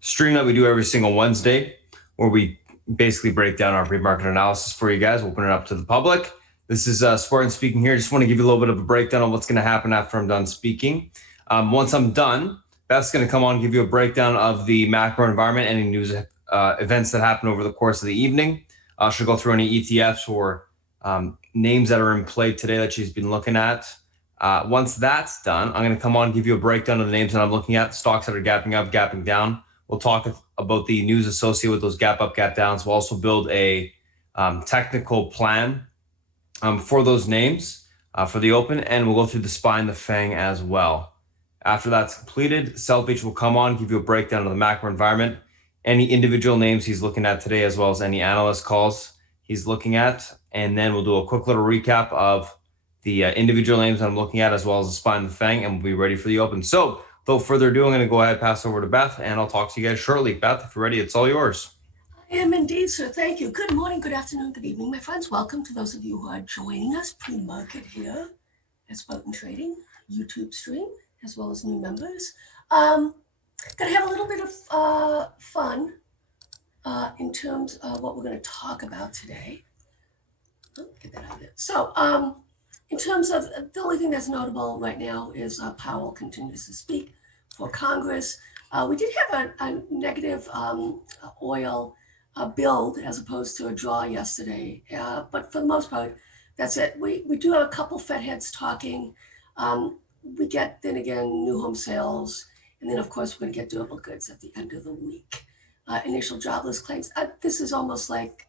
stream that we do every single Wednesday, where we basically break down our pre-market analysis for you guys, open it up to the public. This is Spartan speaking here. Just want to give you a little bit of a breakdown on what's going to happen after I'm done speaking. Once I'm done, Beth's going to come on and give you a breakdown of the macro environment, any news events that happen over the course of the evening. She'll go through any ETFs or names that are in play today that she's been looking at. Once that's done, I'm going to come on and give you a breakdown of the names that I'm looking at, stocks that are gapping up, gapping down. We'll talk about the news associated with those gap up, gap downs. We'll also build a technical plan for those names for the open, and we'll go through the SPY and the FANG as well. After that's completed, South Beach will come on, give you a breakdown of the macro environment, any individual names he's looking at today, as well as any analyst calls he's looking at. And then we'll do a quick little recap of the individual names that I'm looking at, as well as the SPY and the FANG, and we'll be ready for the open. So without further ado, I'm going to go ahead and pass over to Beth, and I'll talk to you guys shortly. Beth, if you're ready, it's all yours. I am indeed, sir. Thank you. Good morning, good afternoon, good evening, my friends. Welcome to those of you who are joining us pre-market here at Spartan Trading YouTube stream, as well as new members. Gonna have a little bit of fun in terms of what we're going to talk about today. Get that out of there. So, in terms of the only thing that's notable right now is Powell continues to speak for Congress. We did have a negative oil build as opposed to a draw yesterday, but for the most part, that's it. We do have a couple Fed heads talking. We get, then again, new home sales, and then of course we're going to get durable goods at the end of the week. Initial jobless claims. This is almost like,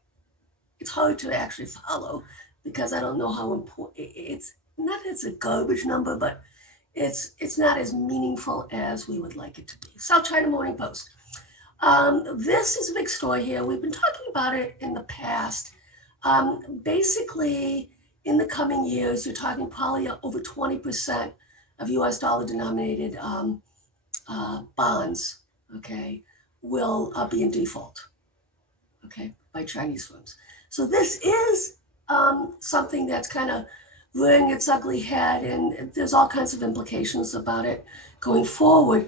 it's hard to actually follow because I don't know how important, it's not as a garbage number, but it's not as meaningful as we would like it to be. South China Morning Post. This is a big story here. We've been talking about it in the past. Basically, in the coming years, you're talking probably over 20% of US dollar denominated bonds, okay, will be in default, okay, by Chinese firms. So this is something that's kind of rearing its ugly head, and there's all kinds of implications about it going forward.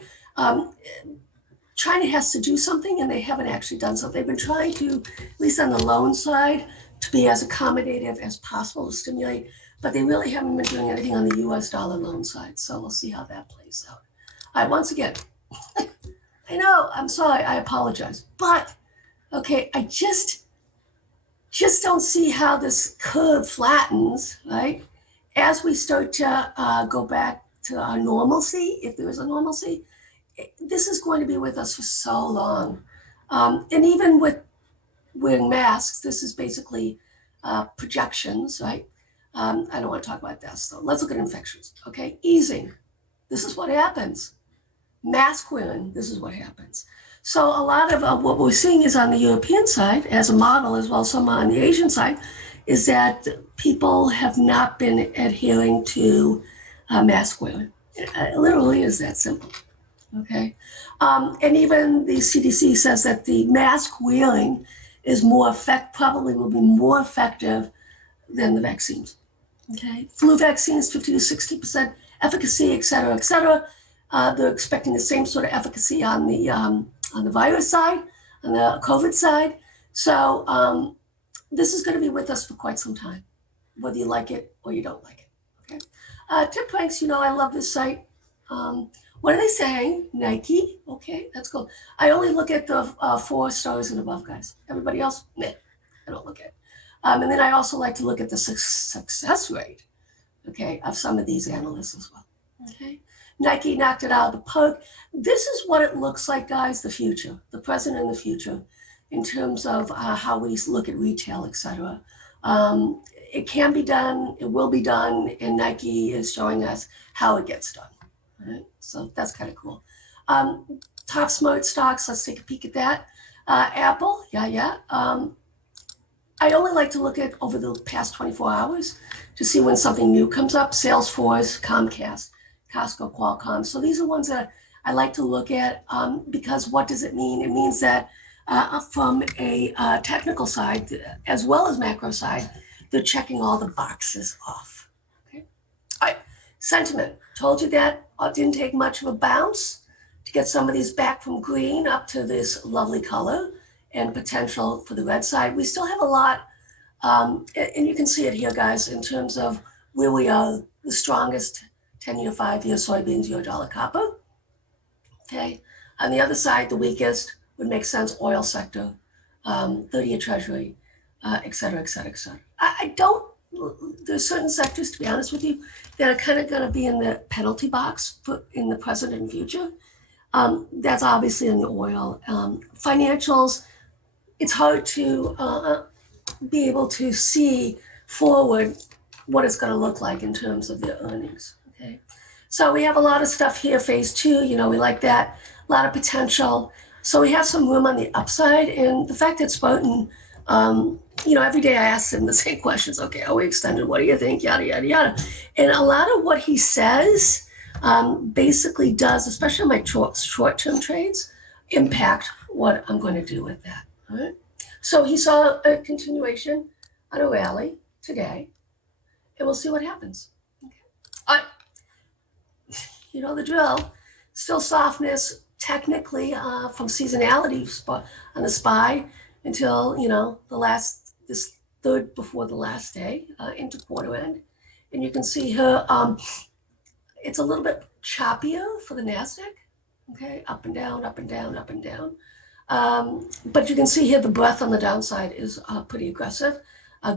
China has to do something, and they haven't actually done so. They've been trying to, at least on the loan side, to be as accommodative as possible to stimulate, but they really haven't been doing anything on the US dollar loan side. So we'll see how that plays out. All right, once again, I know, I'm sorry, I apologize, but okay, I just don't see how this curve flattens, right? As we start to go back to our normalcy, if there is a normalcy, this is going to be with us for so long. And even with wearing masks, this is basically projections, right? I don't want to talk about deaths though. Let's look at infections, okay? Easing, this is what happens. Mask wearing, this is what happens. So a lot of what we're seeing is on the European side, as a model, as well as some on the Asian side, is that people have not been adhering to mask wearing. It literally is that simple, okay? And even the CDC says that the mask wearing is probably will be more effective than the vaccines, okay? Flu vaccines, 50 to 60% efficacy, et cetera, et cetera. They're expecting the same sort of efficacy on the virus side, on the COVID side. So this is going to be with us for quite some time, whether you like it or you don't like it, okay? Tip ranks, you know, I love this site. What are they saying? Nike, okay, that's cool. I only look at the 4 stars and above guys. Everybody else, meh, I don't look at it. And then I also like to look at the success rate, okay, of some of these analysts as well, okay? Nike knocked it out of the park. This is what it looks like, guys, the future, the present and the future, in terms of how we look at retail, et cetera. It can be done, it will be done, and Nike is showing us how it gets done. Right? So that's kind of cool. Top smart stocks, let's take a peek at that. Apple, yeah. I only like to look at over the past 24 hours to see when something new comes up. Salesforce, Comcast, Costco, Qualcomm. So these are ones that I like to look at because what does it mean? It means that from a technical side, as well as macro side, they're checking all the boxes off. Okay. All right. Sentiment. Told you that didn't take much of a bounce to get some of these back from green up to this lovely color and potential for the red side. We still have a lot, and you can see it here, guys, in terms of where we are, the strongest 10-year, 5-year soybeans, $1 copper. Okay, on the other side, the weakest would make sense, oil sector, 30-year treasury, et cetera, et cetera, et cetera. I don't, there's certain sectors, to be honest with you, that are kind of going to be in the penalty box in the present and future. That's obviously in the oil. Financials, it's hard to be able to see forward what it's going to look like in terms of their earnings. Okay, so we have a lot of stuff here. Phase 2, we like that. A lot of potential. So we have some room on the upside, and the fact that Spartan, every day I ask him the same questions. Okay, are we extended? What do you think? Yada yada yada. And a lot of what he says basically does, especially my short-term trades, impact what I'm going to do with that. All right. So he saw a continuation on a rally today, and we'll see what happens. Okay. You know the drill. Still softness technically from seasonality on the SPY until this third before the last day into quarter end, and you can see here it's a little bit choppier for the Nasdaq. Okay, up and down, up and down, up and down. But you can see here the breadth on the downside is pretty aggressive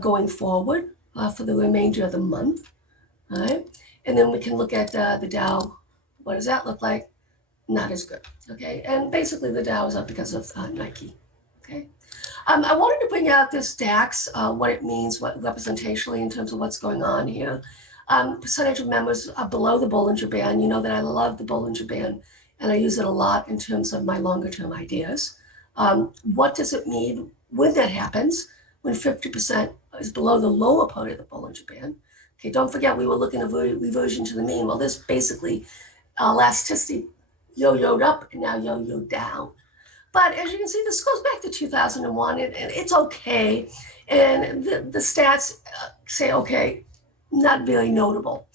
going forward for the remainder of the month. All right, and then we can look at the Dow. What does that look like? Not as good. Okay, and basically the Dow is up because of Nike. Okay, I wanted to bring out this DAX, what it means, what representationally in terms of what's going on here. Percentage of members are below the Bollinger Band. You know that I love the Bollinger Band, and I use it a lot in terms of my longer term ideas. What does it mean when that happens, when 50% is below the lower part of the Bollinger Band? Okay, don't forget we were looking at reversion to the mean. Well, this basically elasticity yo-yoed up and now yo-yoed down. But as you can see, this goes back to 2001, and it's okay. And the stats say, okay, not very notable.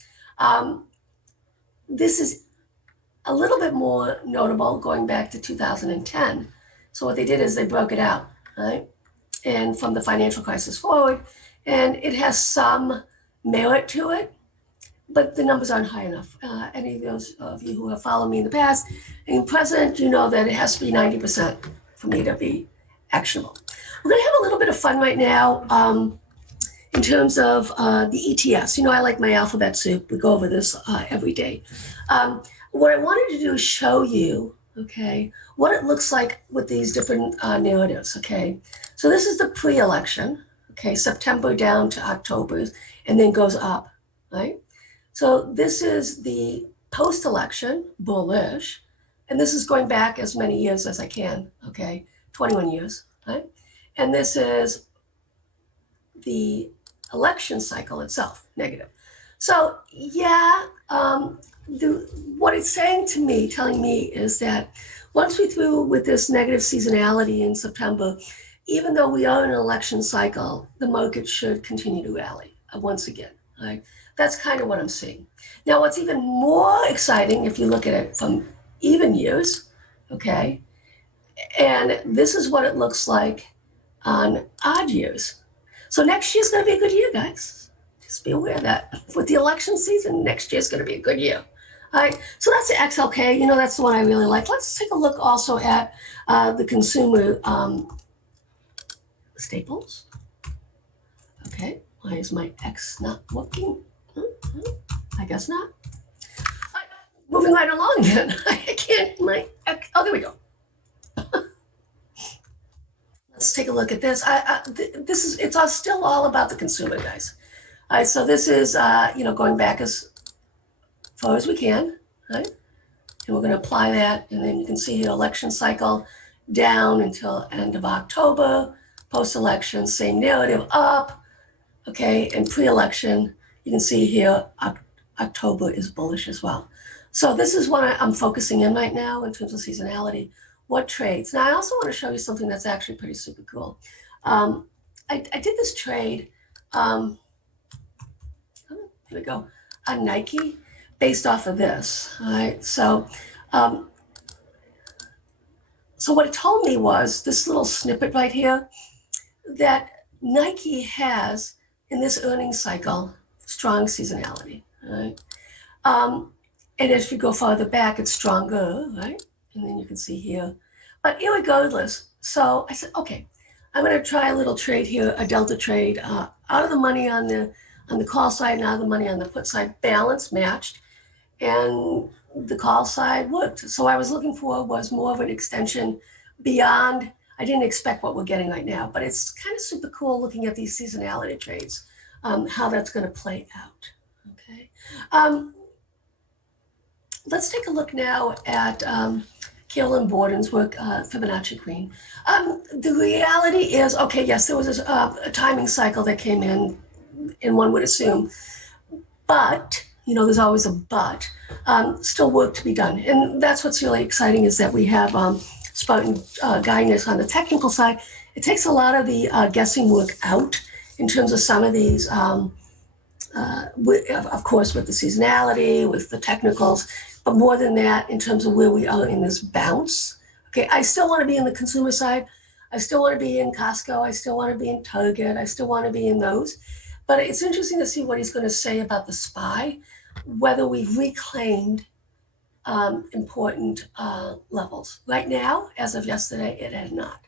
This is a little bit more notable going back to 2010. So what they did is they broke it out, right? And from the financial crisis forward, and it has some merit to it, but the numbers aren't high enough. Any of those of you who have followed me in the past and present, you know that it has to be 90% for me to be actionable. We're going to have a little bit of fun right now in terms of the ETFs. I like my alphabet soup. We go over this every day. What I wanted to do is show you, okay, what it looks like with these different narratives, okay? So this is the pre-election, okay, September down to October, and then goes up, right? So this is the post-election, bullish, and this is going back as many years as I can, okay, 21 years, right? And this is the election cycle itself, negative. So yeah, what it's saying to me, telling me is that once we through with this negative seasonality in September, even though we are in an election cycle, the market should continue to rally once again, right? That's kind of what I'm seeing. Now, what's even more exciting, if you look at it from even years, okay, and this is what it looks like on odd years. So next year's going to be a good year, guys. Just be aware of that. With the election season, next year's going to be a good year. All right, so that's the XLK. That's the one I really like. Let's take a look also at the consumer staples. Okay, why is my X not working? I guess not. Moving right along then. I can't, oh, there we go. Let's take a look at this. It's still all about the consumer, guys. All right, so this is, going back as far as we can, right? And we're going to apply that, and then you can see here election cycle down until end of October, post-election, same narrative up, okay, and pre-election, you can see here October is bullish as well. So this is what I'm focusing in right now in terms of seasonality. What trades? Now I also want to show you something that's actually pretty super cool. I did this trade, here we go, on Nike based off of this. All right, so So what it told me was this little snippet right here, that Nike has, in this earnings cycle, strong seasonality, right? And as you go farther back, it's stronger, right? And then you can see here. But irregardless, so I said, okay, I'm going to try a little trade here, a delta trade, out of the money on the call side and out of the money on the put side, balance matched, and the call side worked. So what I was looking for was more of an extension beyond. I didn't expect what we're getting right now, but it's kind of super cool looking at these seasonality trades, how that's going to play out. Okay. Let's take a look now at Carolyn Borden's work, Fibonacci Queen. The reality is, okay, yes, there was a timing cycle that came in, and one would assume, but, you know, there's always a but, still work to be done. And that's what's really exciting, is that we have Spartan guiding us on the technical side. It takes a lot of the guessing work out in terms of some of these, of course, with the seasonality, with the technicals, but more than that, in terms of where we are in this bounce. Okay, I still want to be in the consumer side. I still want to be in Costco. I still want to be in Target. I still want to be in those. But it's interesting to see what he's going to say about the SPY, whether we've reclaimed important levels. Right now, as of yesterday, it had not.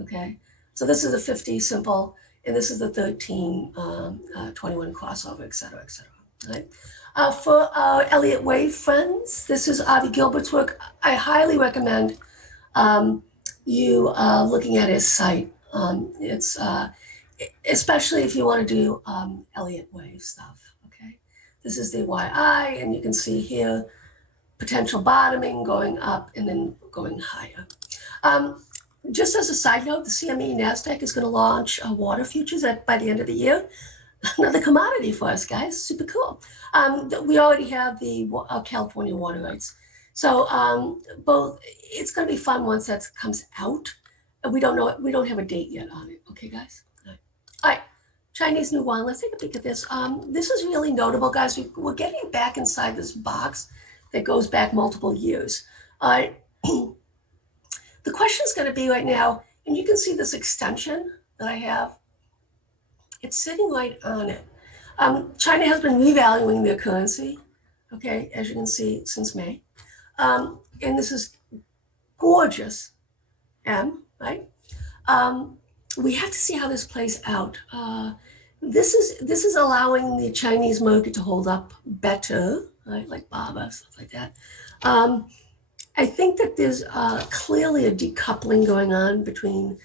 Okay, so this is the 50 simple, and this is the 13, 21 crossover, et cetera, et cetera. Right? For our Elliott Wave friends, this is Avi Gilbert's work. I highly recommend you looking at his site. It's especially if you want to do Elliott Wave stuff. Okay, this is the YI, and you can see here potential bottoming, going up, and then going higher. Just as a side note, the CME Nasdaq is going to launch water futures by the end of the year. Another commodity for us, guys. Super cool. We already have the California water rights. So both, it's going to be fun once that comes out. We don't know it. We don't have a date yet on it. Okay, guys? All right. Chinese New Yuan. Let's take a peek at this. This is really notable, guys. We're getting back inside this box that goes back multiple years. The question is going to be right now, and you can see this extension that I have. It's sitting right on it. China has been revaluing their currency, okay, as you can see, since May. And this is gorgeous, right? We have to see how this plays out. This is allowing the Chinese market to hold up better, right? Like BABA, stuff like that. I think that there's clearly a decoupling going on between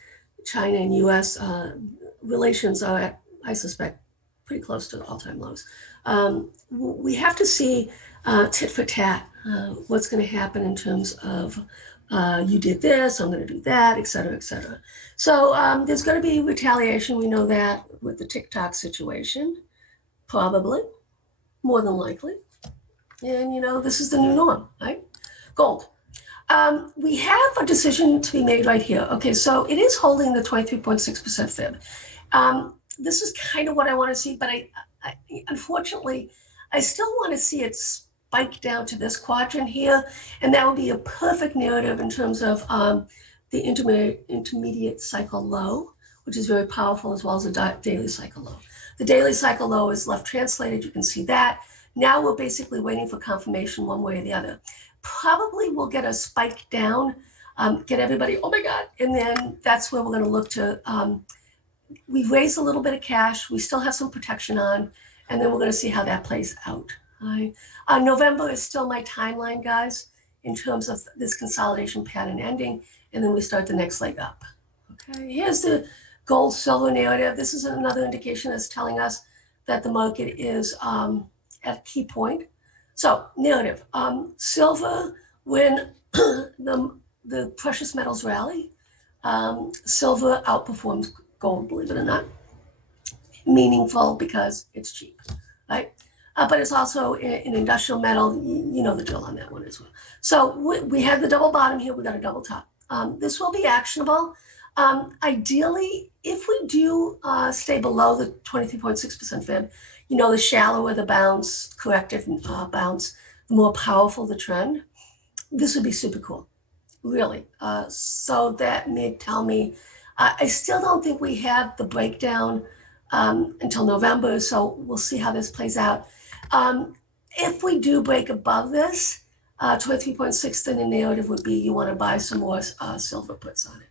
China and U.S. Relations are at, I suspect, pretty close to the all-time lows. We have to see tit for tat, what's going to happen in terms of you did this, I'm going to do that, et cetera, et cetera. So there's going to be retaliation. We know that with the TikTok situation, probably, more than likely. And, you know, this is the new norm, right? Gold. We have a decision to be made right here. Okay, so it is holding the 23.6% fib. This is kind of what I want to see, but I unfortunately, I still want to see it spike down to this quadrant here, and that would be a perfect narrative in terms of the intermediate cycle low, which is very powerful, as well as the daily cycle low. The daily cycle low is left translated. You can see that. Now we're basically waiting for confirmation one way or the other. Probably we'll get a spike down, get everybody, oh my God, and then that's where we're going to look to, we've raised a little bit of cash, we still have some protection on, and then we're going to see how that plays out. Right? November is still my timeline, guys, in terms of this consolidation pattern ending, and then we start the next leg up. Okay, here's the gold silver narrative. This is another indication that's telling us that the market is at a key point. So narrative, silver, when the precious metals rally, silver outperforms gold, believe it or not. Meaningful because it's cheap, right? But it's also an industrial metal. You know the drill on that one as well. So we have the double bottom here. We got a double top. This will be actionable. Ideally, if we do stay below the 23.6% fib, you know, the shallower the bounce, corrective bounce, the more powerful the trend. This would be super cool. really. So that may tell me, I still don't think we have the breakdown until November, so we'll see how this plays out. If we do break above this, 23.6, then the narrative would be you want to buy some more silver puts on it.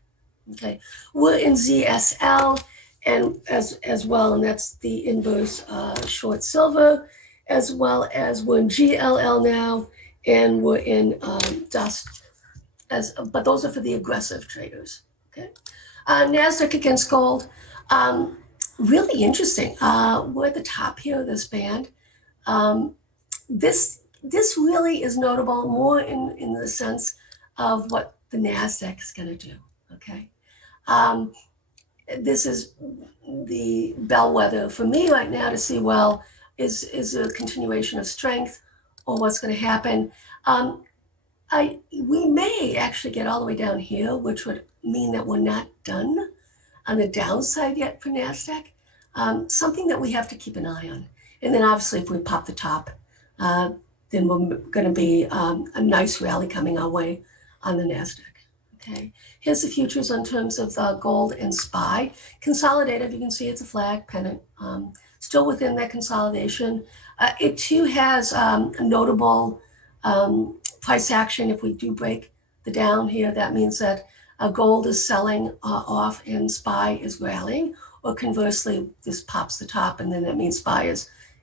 Okay, we're in ZSL and as well, and that's the inverse short silver, as well as we're in GLL now, and we're in dust but those are for the aggressive traders. Okay, Nasdaq against gold, really interesting. We're at the top here of this band. This really is notable more in the sense of what the Nasdaq is going to do. Okay, this is the bellwether for me right now to see, well, is a continuation of strength or what's going to happen. We may actually get all the way down here, which would mean that we're not done on the downside yet for NASDAQ. Something that we have to keep an eye on. And then obviously if we pop the top, then we're going to be a nice rally coming our way on the NASDAQ. Okay, here's the futures in terms of gold and SPY. Consolidated, you can see it's a flag pennant, still within that consolidation. It too has a notable price action. If we do break the down here, that means that gold is selling off and SPY is rallying, or conversely, this pops the top, and then that means SPY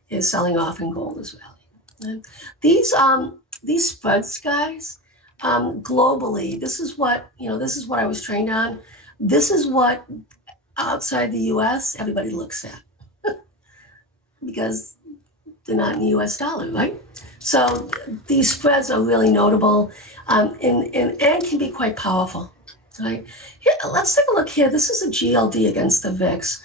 is selling off and gold is rallying. These spreads, guys, globally, this is what I was trained on. This is what outside the U.S. everybody looks at because they're not in the U.S. dollar, right? So these spreads are really notable and can be quite powerful. Right? Here, let's take a look here. This is a GLD against the VIX.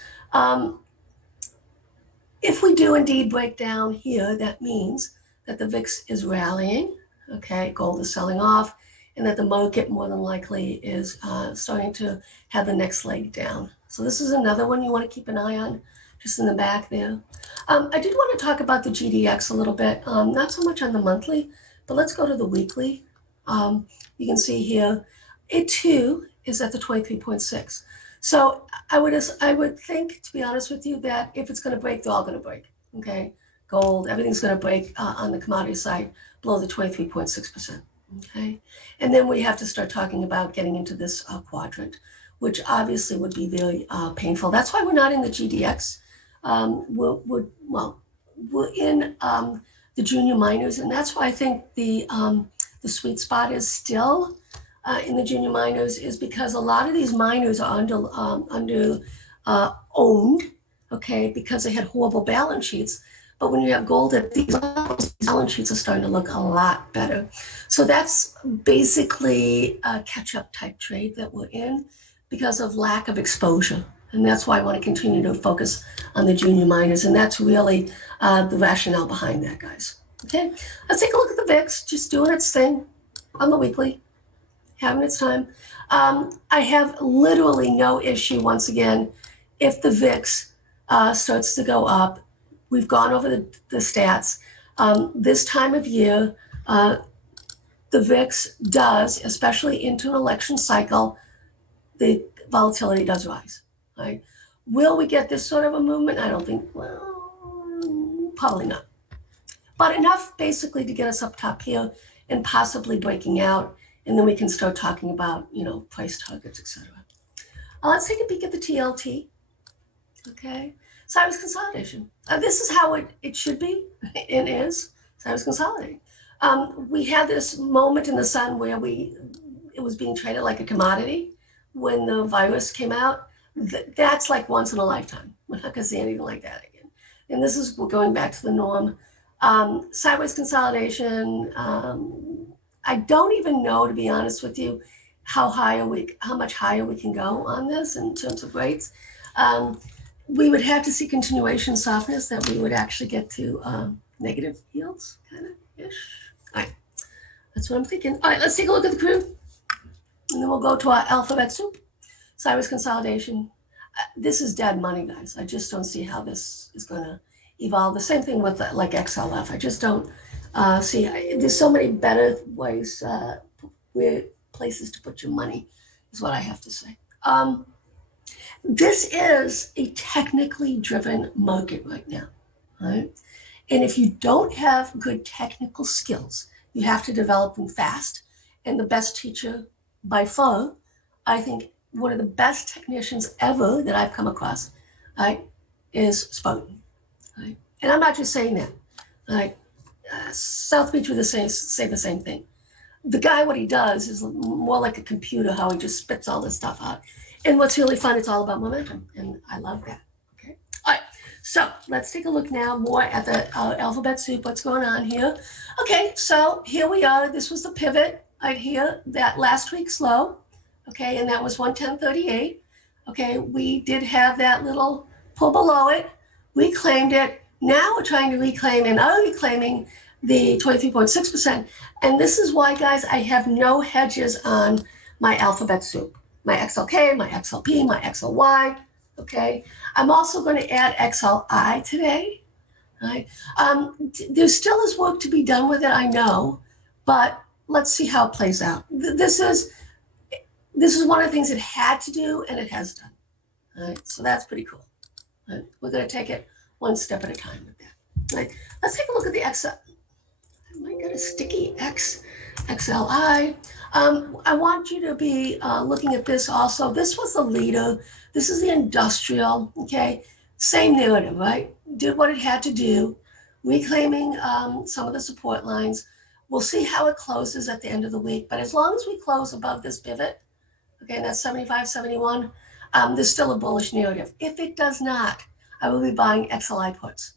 If we do indeed break down here, that means that the VIX is rallying. Okay, gold is selling off, and that the market more than likely is starting to have the next leg down. So this is another one you want to keep an eye on, just in the back there. I did want to talk about the GDX a little bit, not so much on the monthly, but let's go to the weekly. You can see here, it too is at the 23.6. So I would think, to be honest with you, that if it's going to break, they're all going to break. Okay, gold, everything's going to break on the commodity side below the 23.6%. Okay, and then we have to start talking about getting into this quadrant, which obviously would be very painful. That's why we're not in the GDX. We're in the junior minors, and that's why I think the sweet spot is still in the junior minors, is because a lot of these minors are under owned, okay, because they had horrible balance sheets. But when you have gold at these levels, balance sheets are starting to look a lot better. So that's basically a catch-up type trade that we're in because of lack of exposure. And that's why I want to continue to focus on the junior minors. And that's really the rationale behind that, guys. Okay, let's take a look at the VIX, just doing its thing on the weekly, having its time. I have literally no issue, once again, if the VIX starts to go up. We've gone over the stats. This time of year, the VIX does, especially into an election cycle, the volatility does rise. Right? Will we get this sort of a movement? I don't think, well, probably not. But enough basically to get us up top here and possibly breaking out. And then we can start talking about, price targets, etc. Let's take a peek at the TLT. Okay. Sideways consolidation. This is how it should be. It is sideways consolidating. We had this moment in the sun where it was being traded like a commodity when the virus came out. That's like once in a lifetime. We're not going to see anything like that again. And this is going back to the norm. Sideways consolidation. I don't even know, to be honest with you, how much higher we can go on this in terms of rates. We would have to see continuation softness that we would actually get to negative yields, kind of ish. All right, that's what I'm thinking. All right, let's take a look at the crude, and then we'll go to our alphabet soup. Sideways consolidation. This is dead money, guys. I just don't see how this is going to evolve. The same thing with like XLF. I just don't see. There's so many better ways where places to put your money, is what I have to say. This is a technically driven market right now, right? And if you don't have good technical skills, you have to develop them fast. And the best teacher by far, I think one of the best technicians ever that I've come across, right, is Spartan. Right? And I'm not just saying that. Right? South Beach would say the same thing. The guy, what he does is more like a computer, how he just spits all this stuff out. And what's really fun, it's all about momentum. And I love that. Okay. All right. So let's take a look now more at the alphabet soup. What's going on here? Okay. So here we are. This was the pivot right here, that last week's low. Okay. And that was 110.38. Okay. We did have that little pull below it. We claimed it. Now we're trying to reclaim and are reclaiming the 23.6%. And this is why, guys, I have no hedges on my alphabet soup, my XLK, my XLP, my XLY. Okay. I'm also going to add XLI today. Right. There still is work to be done with it, I know, but let's see how it plays out. This is one of the things it had to do, and it has done. All right. So that's pretty cool. Right. We're going to take it one step at a time with that. Right. Let's take a look at the XL. I might get a sticky XLI. I want you to be looking at this also. This was the leader. This is the industrial. Okay. Same narrative, right? Did what it had to do, reclaiming some of the support lines. We'll see how it closes at the end of the week. But as long as we close above this pivot, okay, and that's 75.71, there's still a bullish narrative. If it does not, I will be buying XLI puts.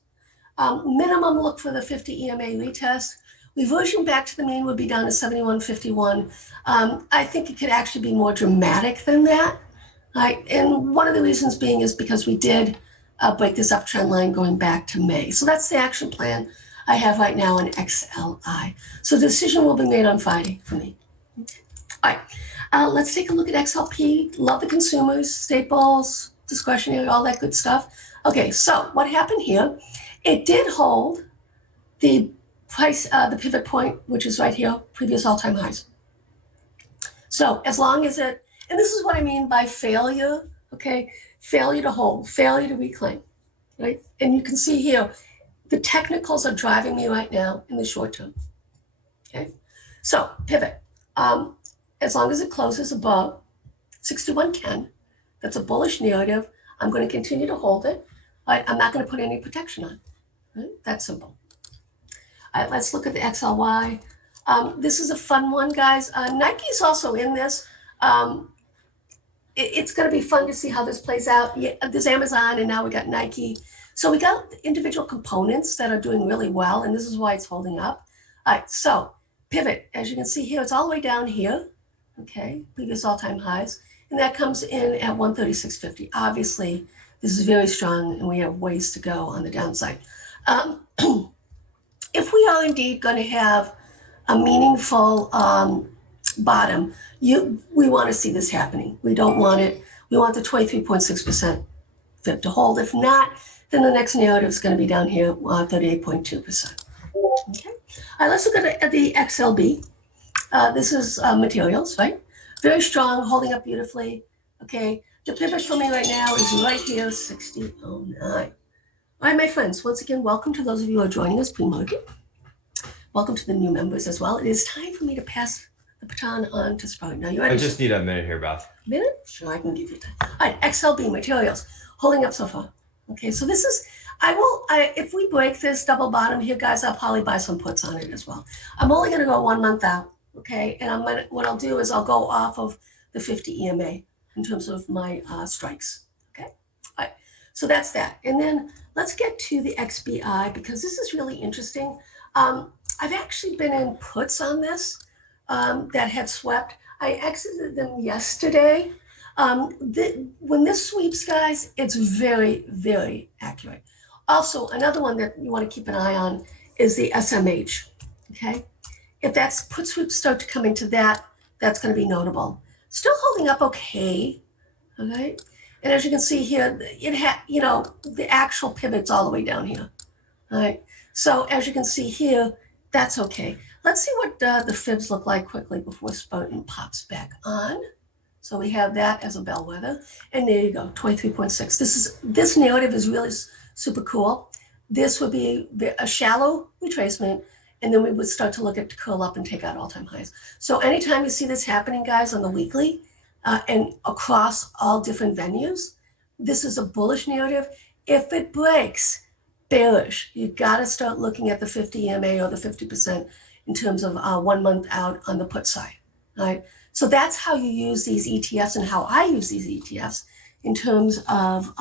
Minimum look for the 50 EMA retest. Reversion back to the mean would be down to 71.51. I think it could actually be more dramatic than that. Right? And one of the reasons being is because we did break this uptrend line going back to May. So that's the action plan I have right now in XLI. So the decision will be made on Friday for me. Okay. All right, let's take a look at XLP. Love the consumers, staples, discretionary, all that good stuff. Okay, so what happened here? It did hold the price, the pivot point, which is right here, previous all-time highs. So as long as it, and this is what I mean by failure, okay? Failure to hold, failure to reclaim, right? And you can see here, the technicals are driving me right now in the short term, okay? So pivot, as long as it closes above 61.10, that's a bullish narrative. I'm going to continue to hold it. Right? I'm not going to put any protection on. Right? That's simple. All right, let's look at the XLY. This is a fun one, guys. Nike's also in this. It's going to be fun to see how this plays out. Yeah, there's Amazon, and now we got Nike. So we got individual components that are doing really well, and this is why it's holding up. All right, so pivot. As you can see here, it's all the way down here. Okay, previous all-time highs. And that comes in at 136.50. Obviously, this is very strong, and we have ways to go on the downside. If we are indeed going to have a meaningful bottom, we want to see this happening. We don't want it. We want the 23.6% FIB to hold. If not, then the next narrative is going to be down here, 38.2%. Okay. All right, let's look at the XLB. This is materials, right? Very strong, holding up beautifully. Okay, the pivot for me right now is right here, 60.09. All right, my friends, once again, welcome to those of you who are joining us pre-market. Welcome to the new members as well. It is time for me to pass the baton on to Spartan. Now, you ready? I just need a minute here, Beth. Minute? Sure, I can give you time. All right, XLB materials, holding up so far. Okay, so this is, if we break this double bottom here, guys, I'll probably buy some puts on it as well. I'm only going to go 1 month out. Okay, and what I'll do is I'll go off of the 50 EMA in terms of my strikes. Okay, all right, so that's that. And then let's get to the XBI because this is really interesting. I've actually been in puts on this that had swept. I exited them yesterday. When this sweeps, guys, it's very, very accurate. Also, another one that you want to keep an eye on is the SMH, okay? If that's put sweeps start to come into that, that's going to be notable. Still holding up okay, okay? And as you can see here, it had, the actual pivot's all the way down here, all right? So as you can see here, That's okay. Let's see what the fibs look like quickly before Spartan pops back on. So we have that as a bellwether. And there you go, 23.6. This narrative is really super cool. This would be a shallow retracement, and then we would start to look at curl up and take out all-time highs. So anytime you see this happening, guys, on the weekly and across all different venues, this is a bullish narrative. If it breaks, bearish. You got to start looking at the 50 EMA or the 50% in terms of 1 month out on the put side, right? So that's how you use these ETFs and how I use these ETFs in terms of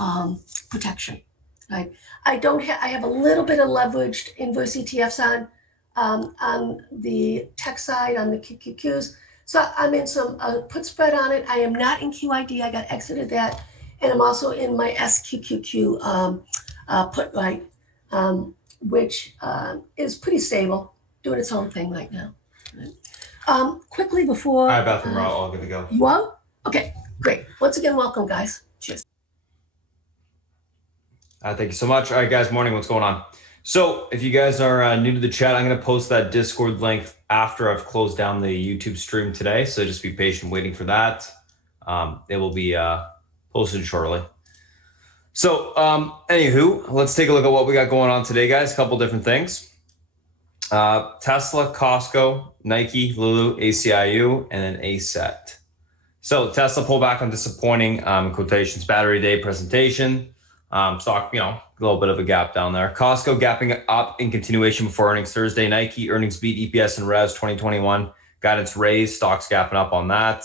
protection, right? I have a little bit of leveraged inverse ETFs on the tech side, on the QQQs. So I'm in some put spread on it. I am not in QID. I got exited that. And I'm also in my SQQQ put right, which is pretty stable, doing its own thing right now. Quickly before. All right, Beth, we're all good to go. You are? Okay, great. Once again, welcome, guys. Cheers. Thank you so much. All right, guys, morning. What's going on? So if you guys are new to the chat, I'm going to post that Discord link after I've closed down the YouTube stream today. So just be patient waiting for that. It will be posted shortly. So anywho, let's take a look at what we got going on today, guys. A couple different things. Tesla, Costco, Nike, Lulu, ACIU, and then ASET. So Tesla pulled back on disappointing quotations battery day presentation. Stock, a little bit of a gap down there. Costco gapping up in continuation before earnings Thursday. Nike earnings beat EPS and revs 2021. Guidance raised. Stocks gapping up on that.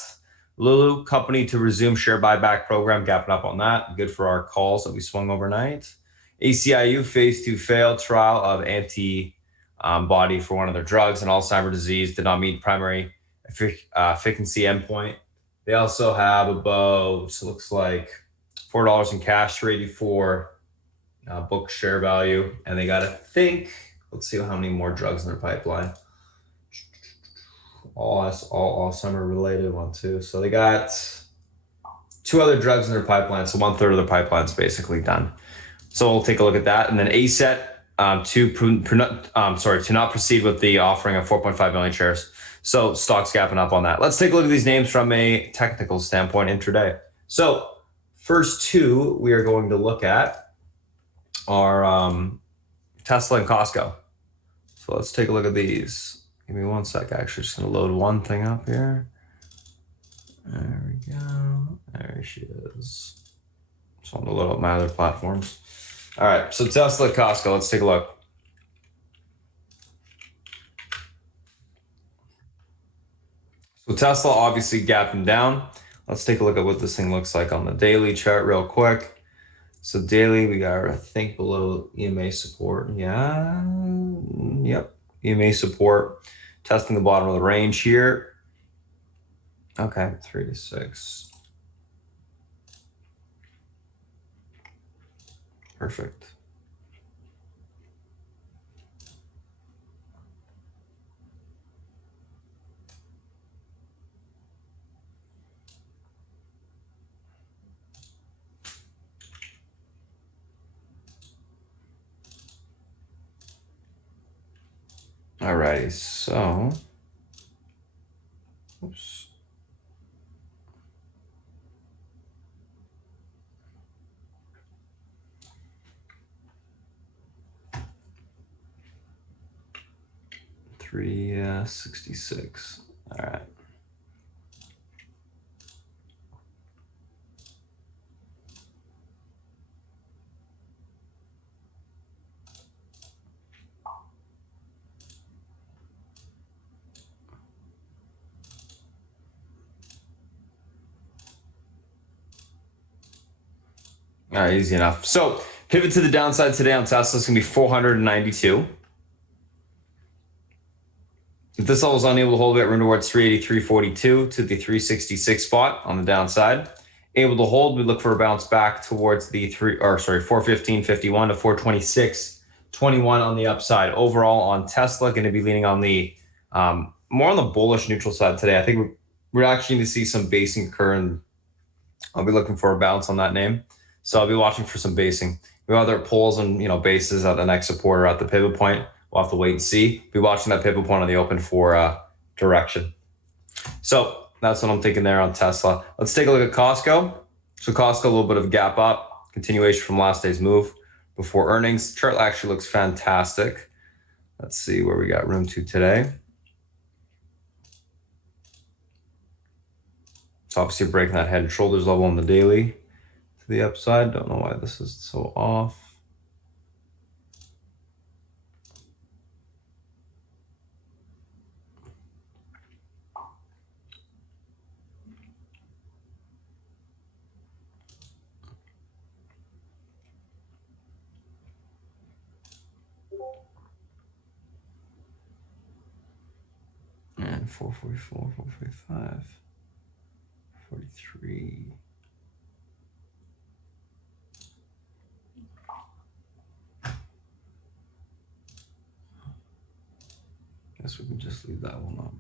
Lulu company to resume share buyback program, gapping up on that. Good for our calls that we swung overnight. ACIU phase 2 failed trial of antibody for one of their drugs and Alzheimer's disease did not meet primary efficacy endpoint. They also have about, so it looks like $4 in cash, $384 book share value, and they got let's see how many more drugs in their pipeline. All Alzheimer related one too. So they got 2 other drugs in their pipeline. So 1/3 of the pipeline's basically done. So we'll take a look at that. And then ASET to not proceed with the offering of 4.5 million shares. So stocks gapping up on that. Let's take a look at these names from a technical standpoint intraday. So first 2 we are going to look at are Tesla and Costco. So let's take a look at these. Give me 1 sec. Actually, just going to load one thing up here. There we go. There she is. Just want to load up my other platforms. All right. So Tesla, Costco. Let's take a look. So Tesla obviously gapping down. Let's take a look at what this thing looks like on the daily chart real quick. So daily, we got, I think, below EMA support. Yeah. Yep. EMA support. Testing the bottom of the range here. Okay, 3 to 6. Perfect. All right, so, oops. $3.66. All right. All right, easy enough. So pivot to the downside today on Tesla is going to be 492. If this level is unable to hold it, room towards 383.42 to the 366 spot on the downside. Able to hold, we look for a bounce back towards the 415.51 to 426.21 on the upside. Overall on Tesla, going to be leaning on the more on the bullish neutral side today. I think we're actually going to see some basing occur, and I'll be looking for a bounce on that name. So I'll be watching for some basing. We have other pulls and bases at the next support or at the pivot point. we'll have to wait and see. Be watching that pivot point on the open for direction. So that's what I'm thinking there on Tesla. Let's take a look at Costco. So Costco, a little bit of a gap up, continuation from last day's move before earnings. Chart actually looks fantastic. Let's see where we got room to today. It's obviously breaking that head and shoulders level on the daily to the upside. Don't know why this is so off. And 444, 445, 43. Guess we can just leave that one up.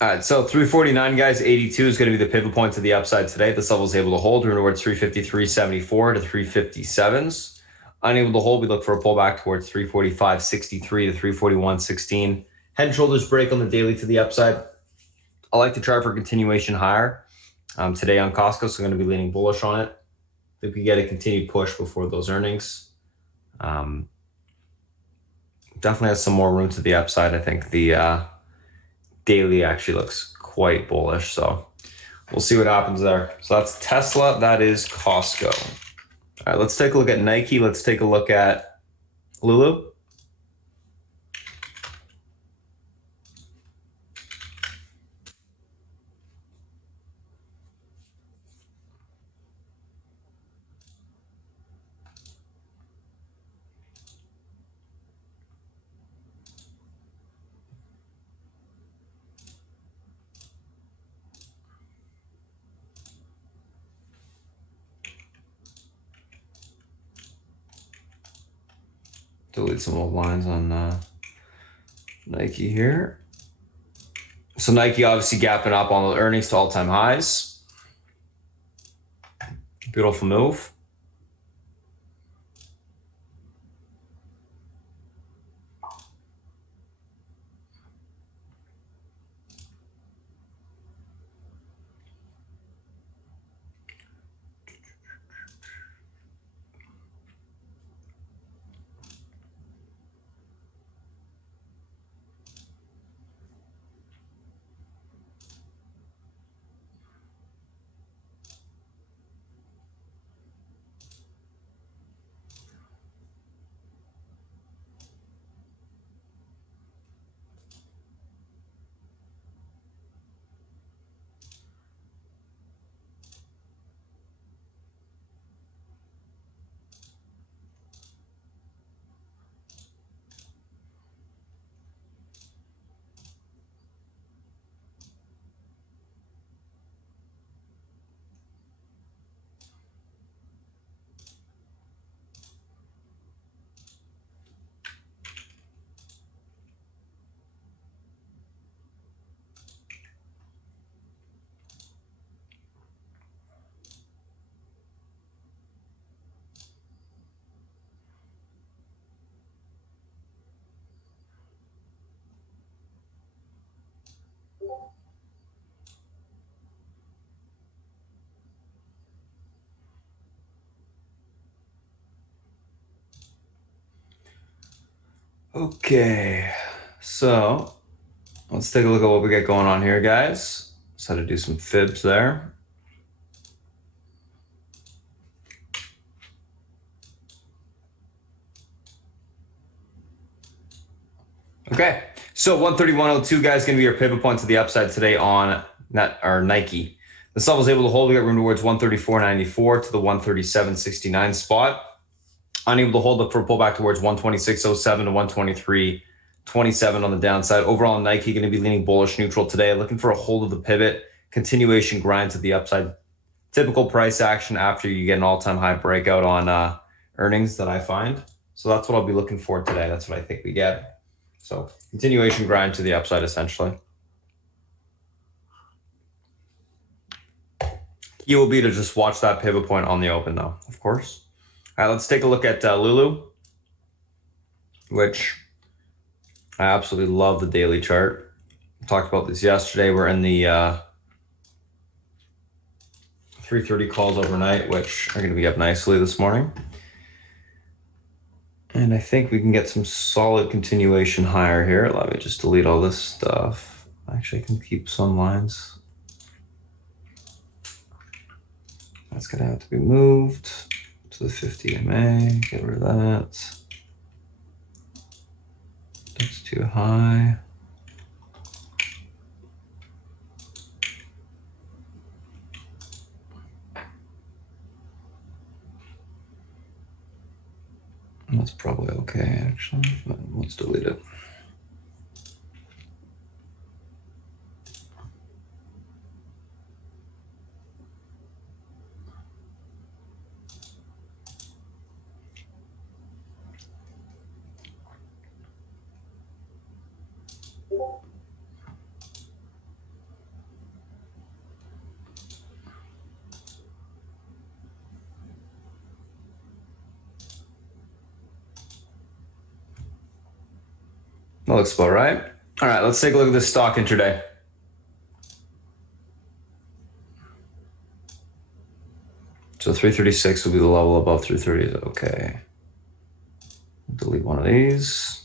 All right, so 349, guys, 82 is going to be the pivot point to the upside today. This level is able to hold. We're towards 353.74 to 357s. Unable to hold, we look for a pullback towards 345.63 to 341.16. Head and shoulders break on the daily to the upside. I like the chart for continuation higher today on Costco, so I'm going to be leaning bullish on it. I think we get a continued push before those earnings. Definitely has some more room to the upside. I think the daily actually looks quite bullish, so we'll see what happens there. So that's Tesla, that is Costco. All right, let's take a look at Nike. Let's take a look at Lulu. Delete some old lines on Nike here. So Nike obviously gapping up on the earnings to all-time highs. Beautiful move. Okay, so let's take a look at what we got going on here, guys. Just had to do some fibs there. Okay, so 131.02, guys, going to be your pivot point to the upside today on Nike. This level is able to hold. We got room towards 134.94 to the 137.69 spot. Unable to hold, look for a pullback towards 126.07 to 123.27 on the downside. Overall, Nike going to be leaning bullish neutral today, looking for a hold of the pivot, continuation grind to the upside. Typical price action after you get an all-time high breakout on earnings that I find. So that's what I'll be looking for today. That's what I think we get. So continuation grind to the upside, essentially. Key will be to just watch that pivot point on the open, though, of course. All right, let's take a look at Lulu, which I absolutely love the daily chart. We talked about this yesterday. We're in the 3:30 calls overnight, which are going to be up nicely this morning. And I think we can get some solid continuation higher here. Let me just delete all this stuff. Actually, I can keep some lines. That's going to have to be moved to the 50 MA. Get rid of that. That's too high. That's probably okay, actually, but let's delete it. That looks about right. All right, let's take a look at this stock intraday. So 336 will be the level above 330. Okay. Delete one of these.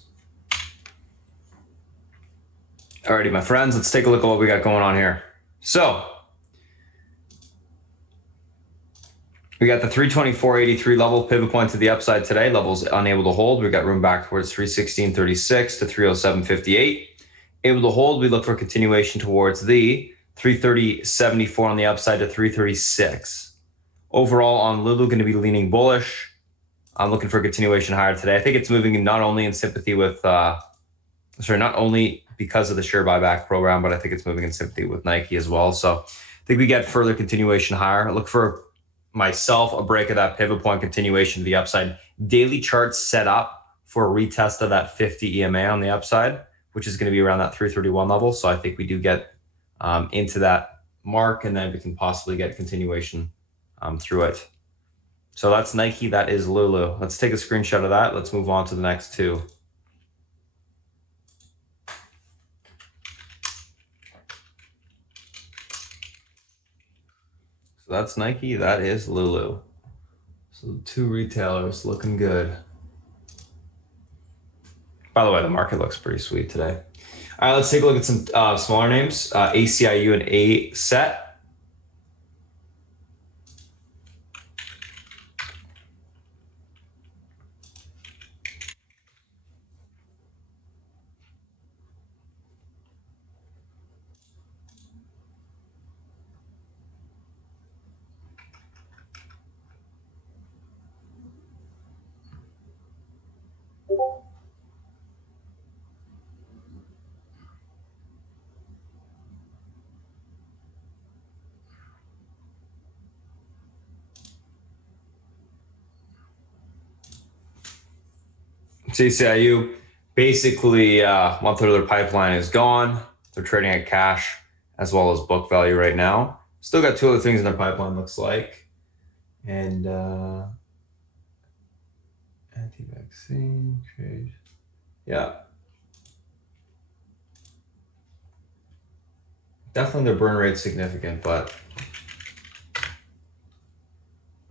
Alrighty, my friends, let's take a look at what we got going on here. So we got the 324.83 level pivot point to the upside today. Levels unable to hold. We got room back towards 316.36 to 307.58. Able to hold. We look for continuation towards the 330.74 on the upside to 336. Overall on Lulu, going to be leaning bullish. I'm looking for a continuation higher today. I think it's moving not only in sympathy with, not only because of the share buyback program, but I think it's moving in sympathy with Nike as well. So I think we get further continuation higher. I look for myself a break of that pivot point, continuation to the upside. Daily charts set up for a retest of that 50 EMA on the upside, which is going to be around that 331 level. So I think we do get into that mark, and then we can possibly get continuation through it. So that's Nike, that is Lulu. Let's take a screenshot of that. Let's move on to the next two. So that's Nike, that is Lulu. So two retailers looking good. By the way, the market looks pretty sweet today. All right, let's take a look at some smaller names. ACIU and ASET. CCIU, basically 1/3 of their pipeline is gone. They're trading at cash as well as book value right now. Still got two other things in their pipeline, looks like. And anti-vaccine trade. Yeah. Definitely their burn rate's significant, but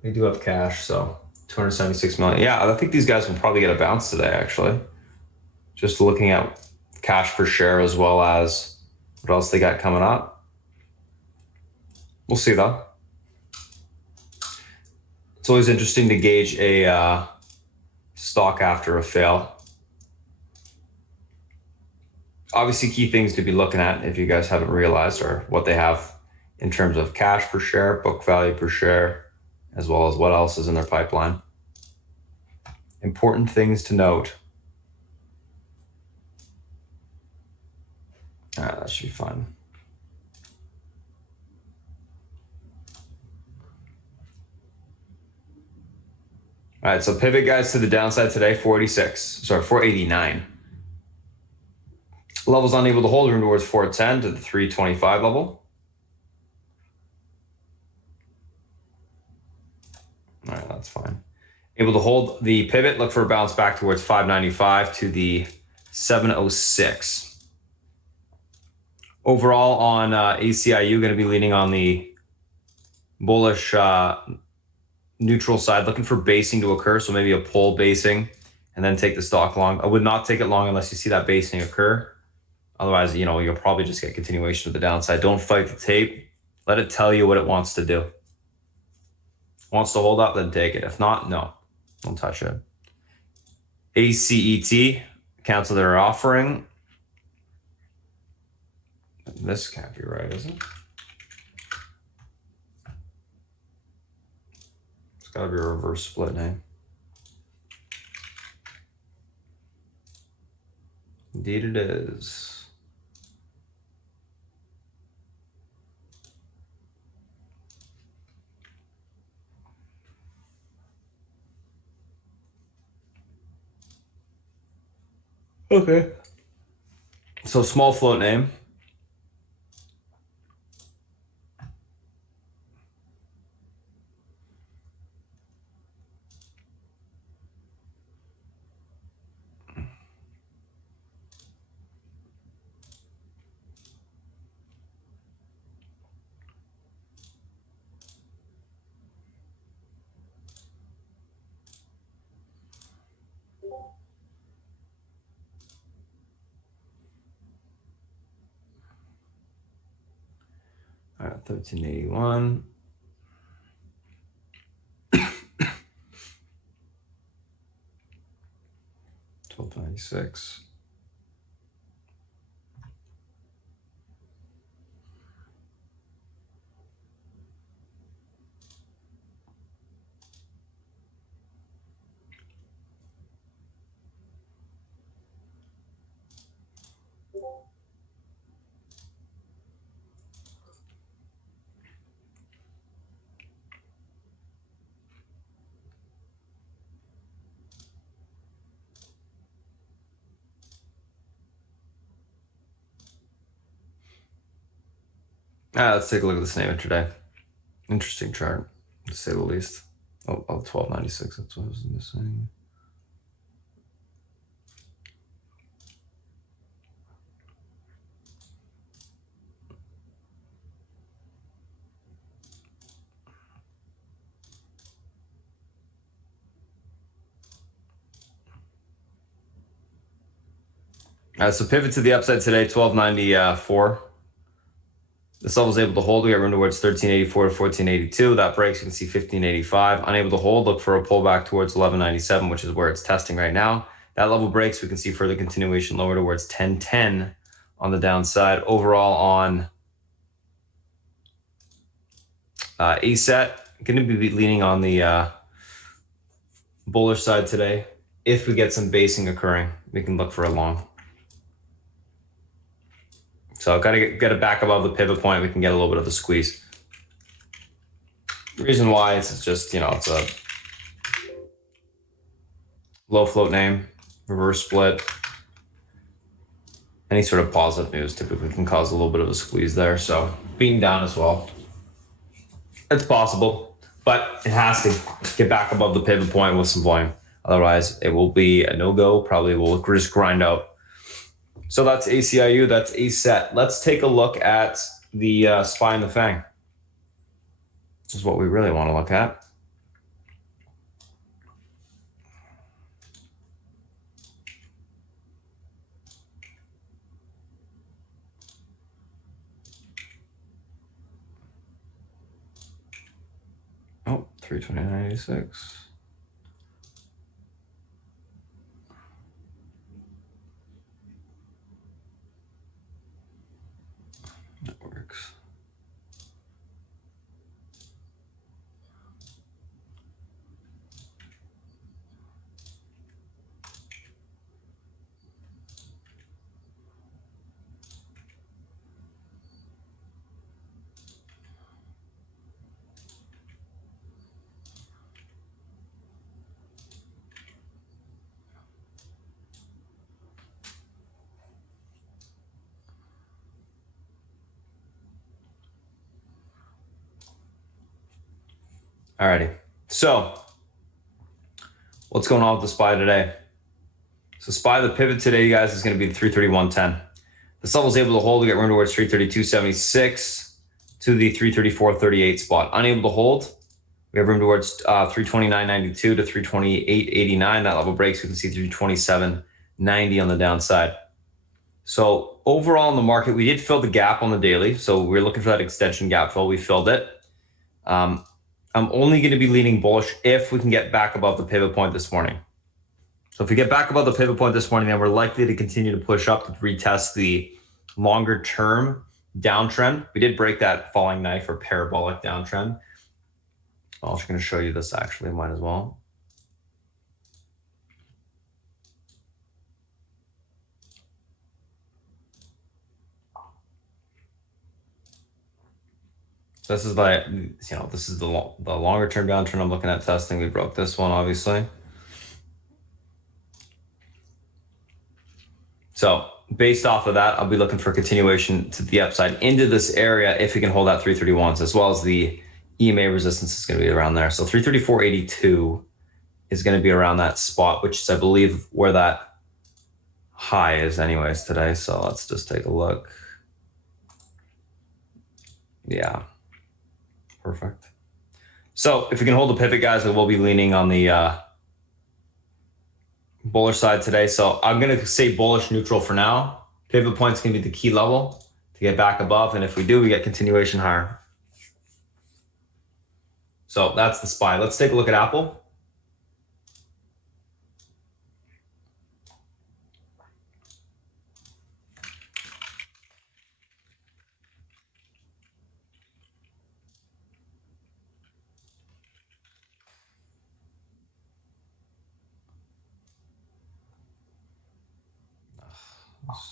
they do have cash, so 276 million. Yeah, I think these guys will probably get a bounce today, actually. Just looking at cash per share as well as what else they got coming up. We'll see, though. It's always interesting to gauge a stock after a fail. Obviously, key things to be looking at, if you guys haven't realized, are what they have in terms of cash per share, book value per share, as well as what else is in their pipeline. Important things to note. That should be fun. All right, so pivot guys to the downside today, 489. Levels unable to hold, room towards 410 to the 325 level. All right, that's fine. Able to hold the pivot, look for a bounce back towards 595 to the 706. Overall on ACIU, going to be leaning on the bullish neutral side, looking for basing to occur. So maybe a pull basing and then take the stock long. I would not take it long unless you see that basing occur. Otherwise, you'll probably just get continuation of the downside. Don't fight the tape. Let it tell you what it wants to do. Wants to hold up, then take it. If not, no, don't touch it. ACET, cancel their offering. This can't be right, is it? It's got to be a reverse split name. Indeed it is. Okay. So small float name. All right, 1381. $12.96. Let's take a look at this name intraday. Interesting chart, to say the least. Oh, 1296. That's what I was missing. So pivot to the upside today, 1294. This level is able to hold. We got room towards 1384 to 1482. That breaks, you can see 1585. Unable to hold, look for a pullback towards 1197, which is where it's testing right now. That level breaks, we can see further continuation lower towards 1010 on the downside. Overall on ASET, going to be leaning on the bullish side today. If we get some basing occurring, we can look for a long. So got to get it back above the pivot point. We can get a little bit of a squeeze. The reason why is just, it's a low float name, reverse split. Any sort of positive news typically can cause a little bit of a squeeze there. So being down as well. It's possible, but it has to get back above the pivot point with some volume. Otherwise, it will be a no-go. Probably will just grind out. So that's ACIU, that's ASET. Let's take a look at the SPY and the FANG. This is what we really want to look at. Oh, 329.86. That works. Alrighty. So what's going on with the SPY today? So SPY, the pivot today, you guys, is going to be the 331.10. This level is able to hold. We get room towards 332.76 to the 334.38 spot. Unable to hold. We have room towards 329.92 to 328.89. That level breaks. We can see 327.90 on the downside. So overall in the market, we did fill the gap on the daily. So we're looking for that extension gap fill. We filled it. I'm only going to be leaning bullish if we can get back above the pivot point this morning. So if we get back above the pivot point this morning, then we're likely to continue to push up to retest the longer term downtrend. We did break that falling knife or parabolic downtrend. I'm also going to show you this actually, might as well. So this is like, this is the longer term downtrend I'm looking at testing. We broke this one, obviously. So based off of that, I'll be looking for continuation to the upside into this area if we can hold that 331s, as well as the EMA resistance is going to be around there. So 334.82 is going to be around that spot, which is, I believe, where that high is anyways today. So let's just take a look. Yeah, perfect. So if we can hold the pivot, guys, we will be leaning on the bullish side today. So I'm going to say bullish neutral for now. Pivot point's going to be the key level to get back above. And if we do, we get continuation higher. So that's the SPY. Let's take a look at Apple.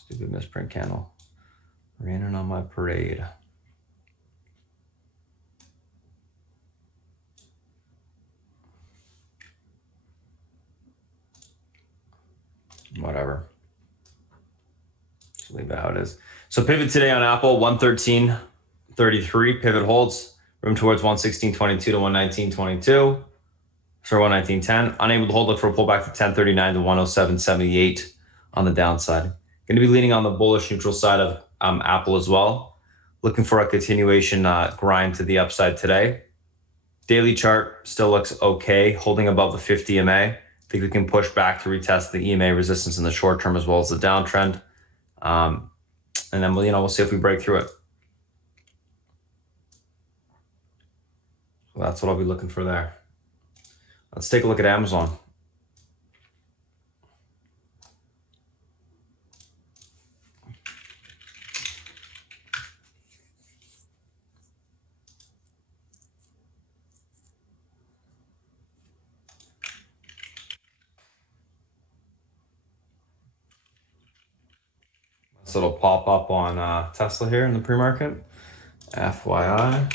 Stupid misprint candle. Raining on my parade. Whatever. Just leave it how it is. So pivot today on Apple, 113.33. Pivot holds. Room towards 116.22 to 119.22. For 119.10. Unable to hold, look for a pullback to 10.39 to 107.78 on the downside. Going to be leaning on the bullish neutral side of Apple as well. Looking for a continuation grind to the upside today. Daily chart still looks okay, holding above the 50 EMA. I think we can push back to retest the EMA resistance in the short term as well as the downtrend. And then we'll see if we break through it. So that's what I'll be looking for there. Let's take a look at Amazon. So it'll pop up on Tesla here in the pre-market. FYI.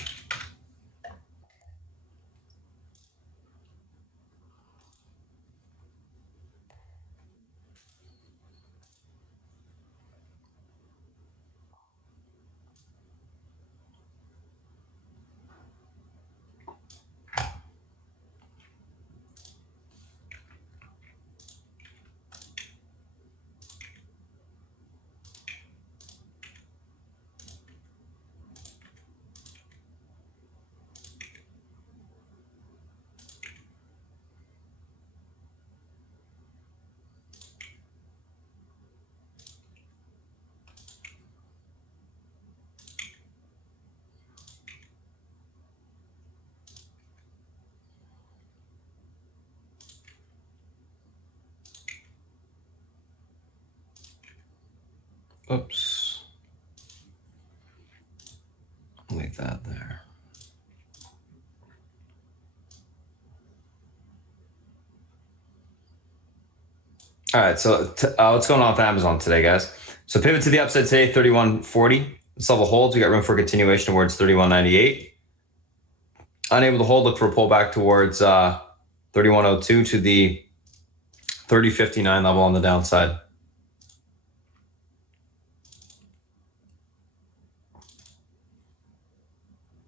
Oops. Leave that there. All right, so what's going on with Amazon today, guys? So pivot to the upside today, 31.40. This level holds. We got room for continuation towards 31.98. Unable to hold, look for a pullback towards 31.02 to the 30.59 level on the downside.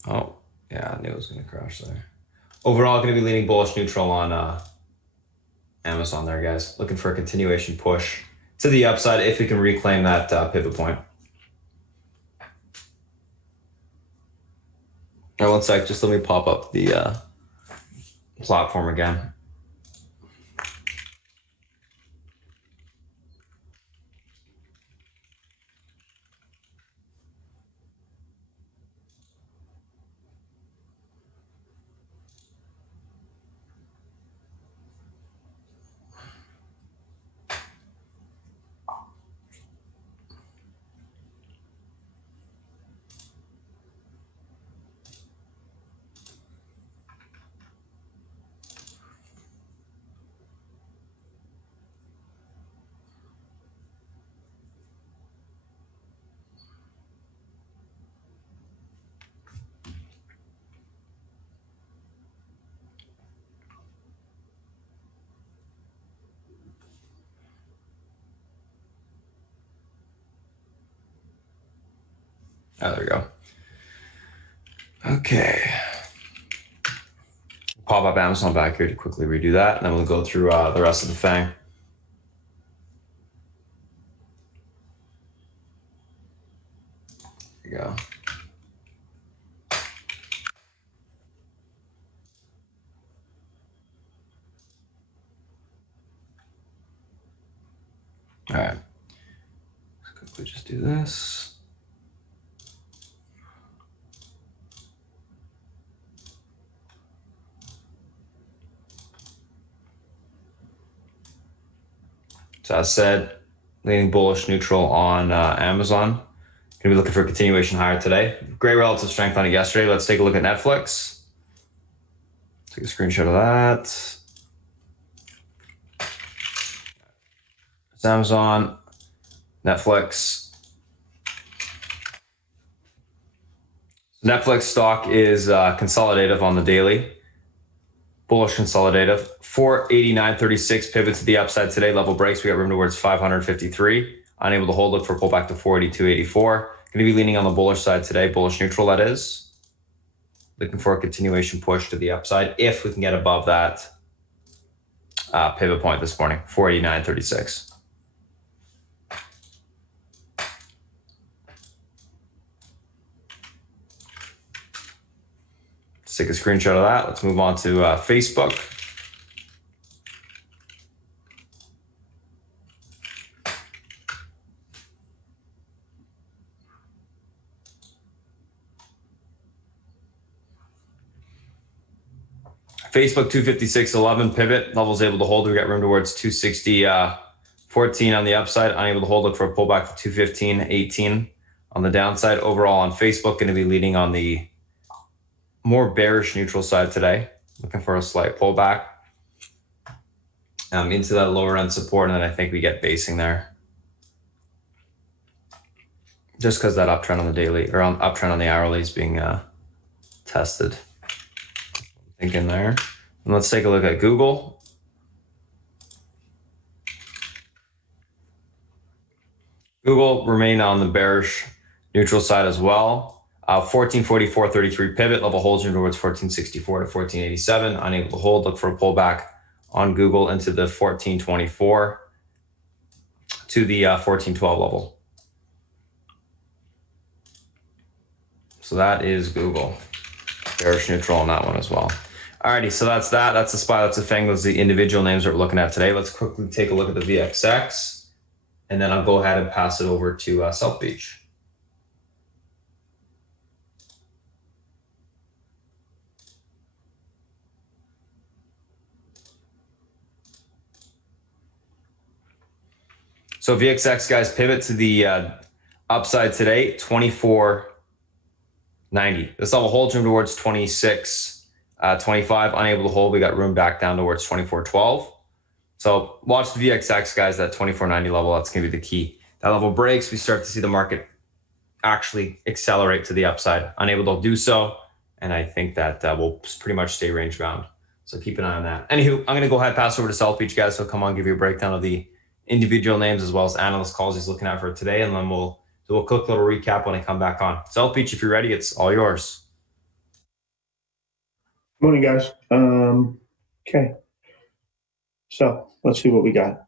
Oh, yeah, I knew it was going to crash there. Overall, going to be leaning bullish neutral on Amazon there, guys. Looking for a continuation push to the upside if we can reclaim that pivot point. Now, one sec, just let me pop up the platform again. Oh, there we go. Okay. Pop up Amazon back here to quickly redo that, and then we'll go through the rest of the FANG. There you go. All right. Let's quickly just do this. So as said, leaning bullish neutral on Amazon. Going to be looking for a continuation higher today. Great relative strength on it yesterday. Let's take a look at Netflix. Take a screenshot of that. It's Amazon, Netflix. Netflix stock is consolidative on the daily. Bullish consolidative. 489.36 pivot to the upside today. Level breaks. We got room towards 553. Unable to hold. Look for pullback to 482.84. Going to be leaning on the bullish side today. Bullish neutral, that is. Looking for a continuation push to the upside if we can get above that pivot point this morning. 489.36. Let's take a screenshot of that. Let's move on to Facebook. Facebook 256.11 pivot levels able to hold. We got room towards 260.14 on the upside. Unable to hold. Look for a pullback to 215.18 on the downside. Overall on Facebook, going to be leading on the more bearish neutral side today. Looking for a slight pullback into that lower end support, and then I think we get basing there. Just because that uptrend on the daily or uptrend on the hourly is being tested. Thinking there. And let's take a look at Google. Google remain on the bearish neutral side as well. 1444.33 pivot level holds you towards 1464 to 1487. Unable to hold. Look for a pullback on Google into the 1424 to the 1412 level. So that is Google. Bearish neutral on that one as well. Alrighty, so that's that. That's the SPY, that's the FANG. Those are the individual names that we're looking at today. Let's quickly take a look at the VXX, and then I'll go ahead and pass it over to South Beach. So VXX, guys, pivot to the upside today, 24.90. This level holds room towards 26. 25, unable to hold. We got room back down towards 24.12. So watch the VXX, guys, that 24.90 level. That's going to be the key. That level breaks, we start to see the market actually accelerate to the upside. Unable to do so, and I think that will pretty much stay range bound. So keep an eye on that. Anywho, I'm going to go ahead and pass over to South Beach, guys. So come on, give you a breakdown of the individual names as well as analyst calls he's looking at for today, and then we'll do a quick little recap when I come back on. South Beach, if you're ready, it's all yours. Morning, guys. Okay, so let's see what we got.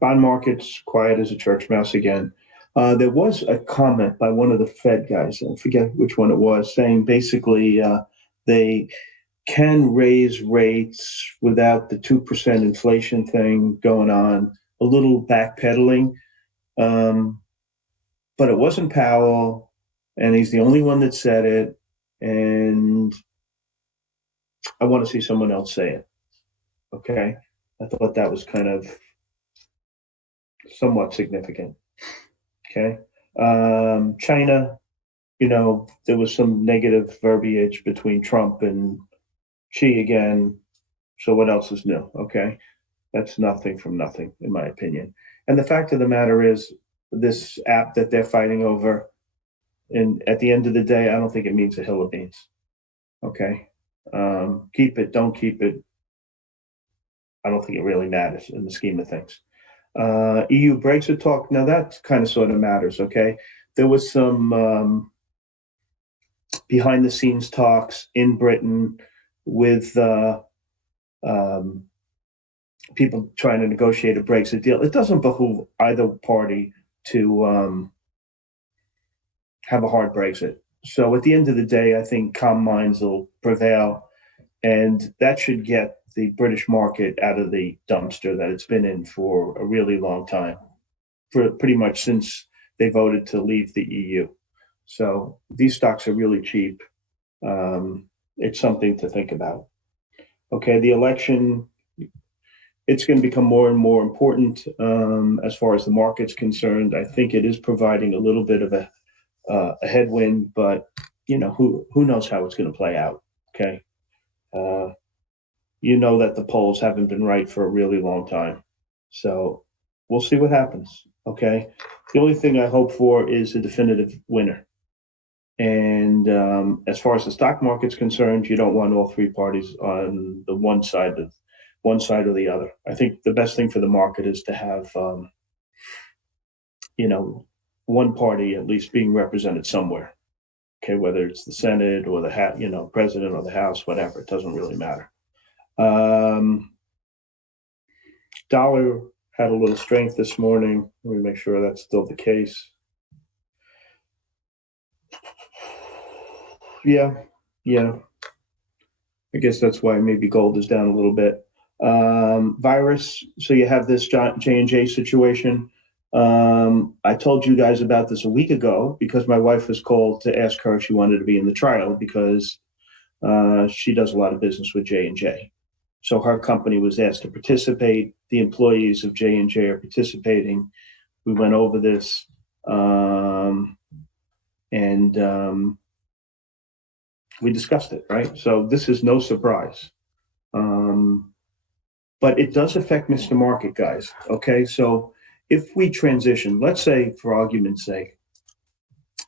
Bond market's quiet as a church mouse again. There was a comment by one of the Fed guys, I forget which one it was, saying basically they can raise rates without the 2% inflation thing going on, a little backpedaling. Um, but it wasn't Powell, and he's the only one that said it. And I want to see someone else say it. Okay. I thought that was kind of somewhat significant. Okay. China, there was some negative verbiage between Trump and Xi again. So what else is new? Okay. That's nothing from nothing, in my opinion. And the fact of the matter is, this app that they're fighting over, and at the end of the day, I don't think it means a hill of beans. Okay. Keep it, don't keep it. I don't think it really matters in the scheme of things. EU Brexit talk. Now that kind of sort of matters. Okay, there was some behind the scenes talks in Britain with people trying to negotiate a Brexit deal. It doesn't behoove either party to have a hard Brexit. So at the end of the day, I think calm minds will prevail, and that should get the British market out of the dumpster that it's been in for a really long time, for pretty much since they voted to leave the EU. So these stocks are really cheap. It's something to think about. Okay, the election, it's going to become more and more important as far as the market's concerned. I think it is providing a little bit of a headwind, but who knows how it's going to play out. Okay, that the polls haven't been right for a really long time, so we'll see what happens. Okay, the only thing I hope for is a definitive winner. And as far as the stock market's concerned, you don't want all three parties on the one side or the other. I think the best thing for the market is to have one party at least being represented somewhere. Okay, whether it's the Senate or the president or the House, whatever, it doesn't really matter. Dollar had a little strength this morning. Let me make sure that's still the case. Yeah. I guess that's why maybe gold is down a little bit. Virus. So you have this J&J situation. I told you guys about this a week ago because my wife was called to ask her if she wanted to be in the trial because she does a lot of business with J&J. So her company was asked to participate. The employees of J&J are participating. We went over this, and we discussed it, right? So this is no surprise. But it does affect Mr. Market, guys. Okay, so if we transition, let's say for argument's sake,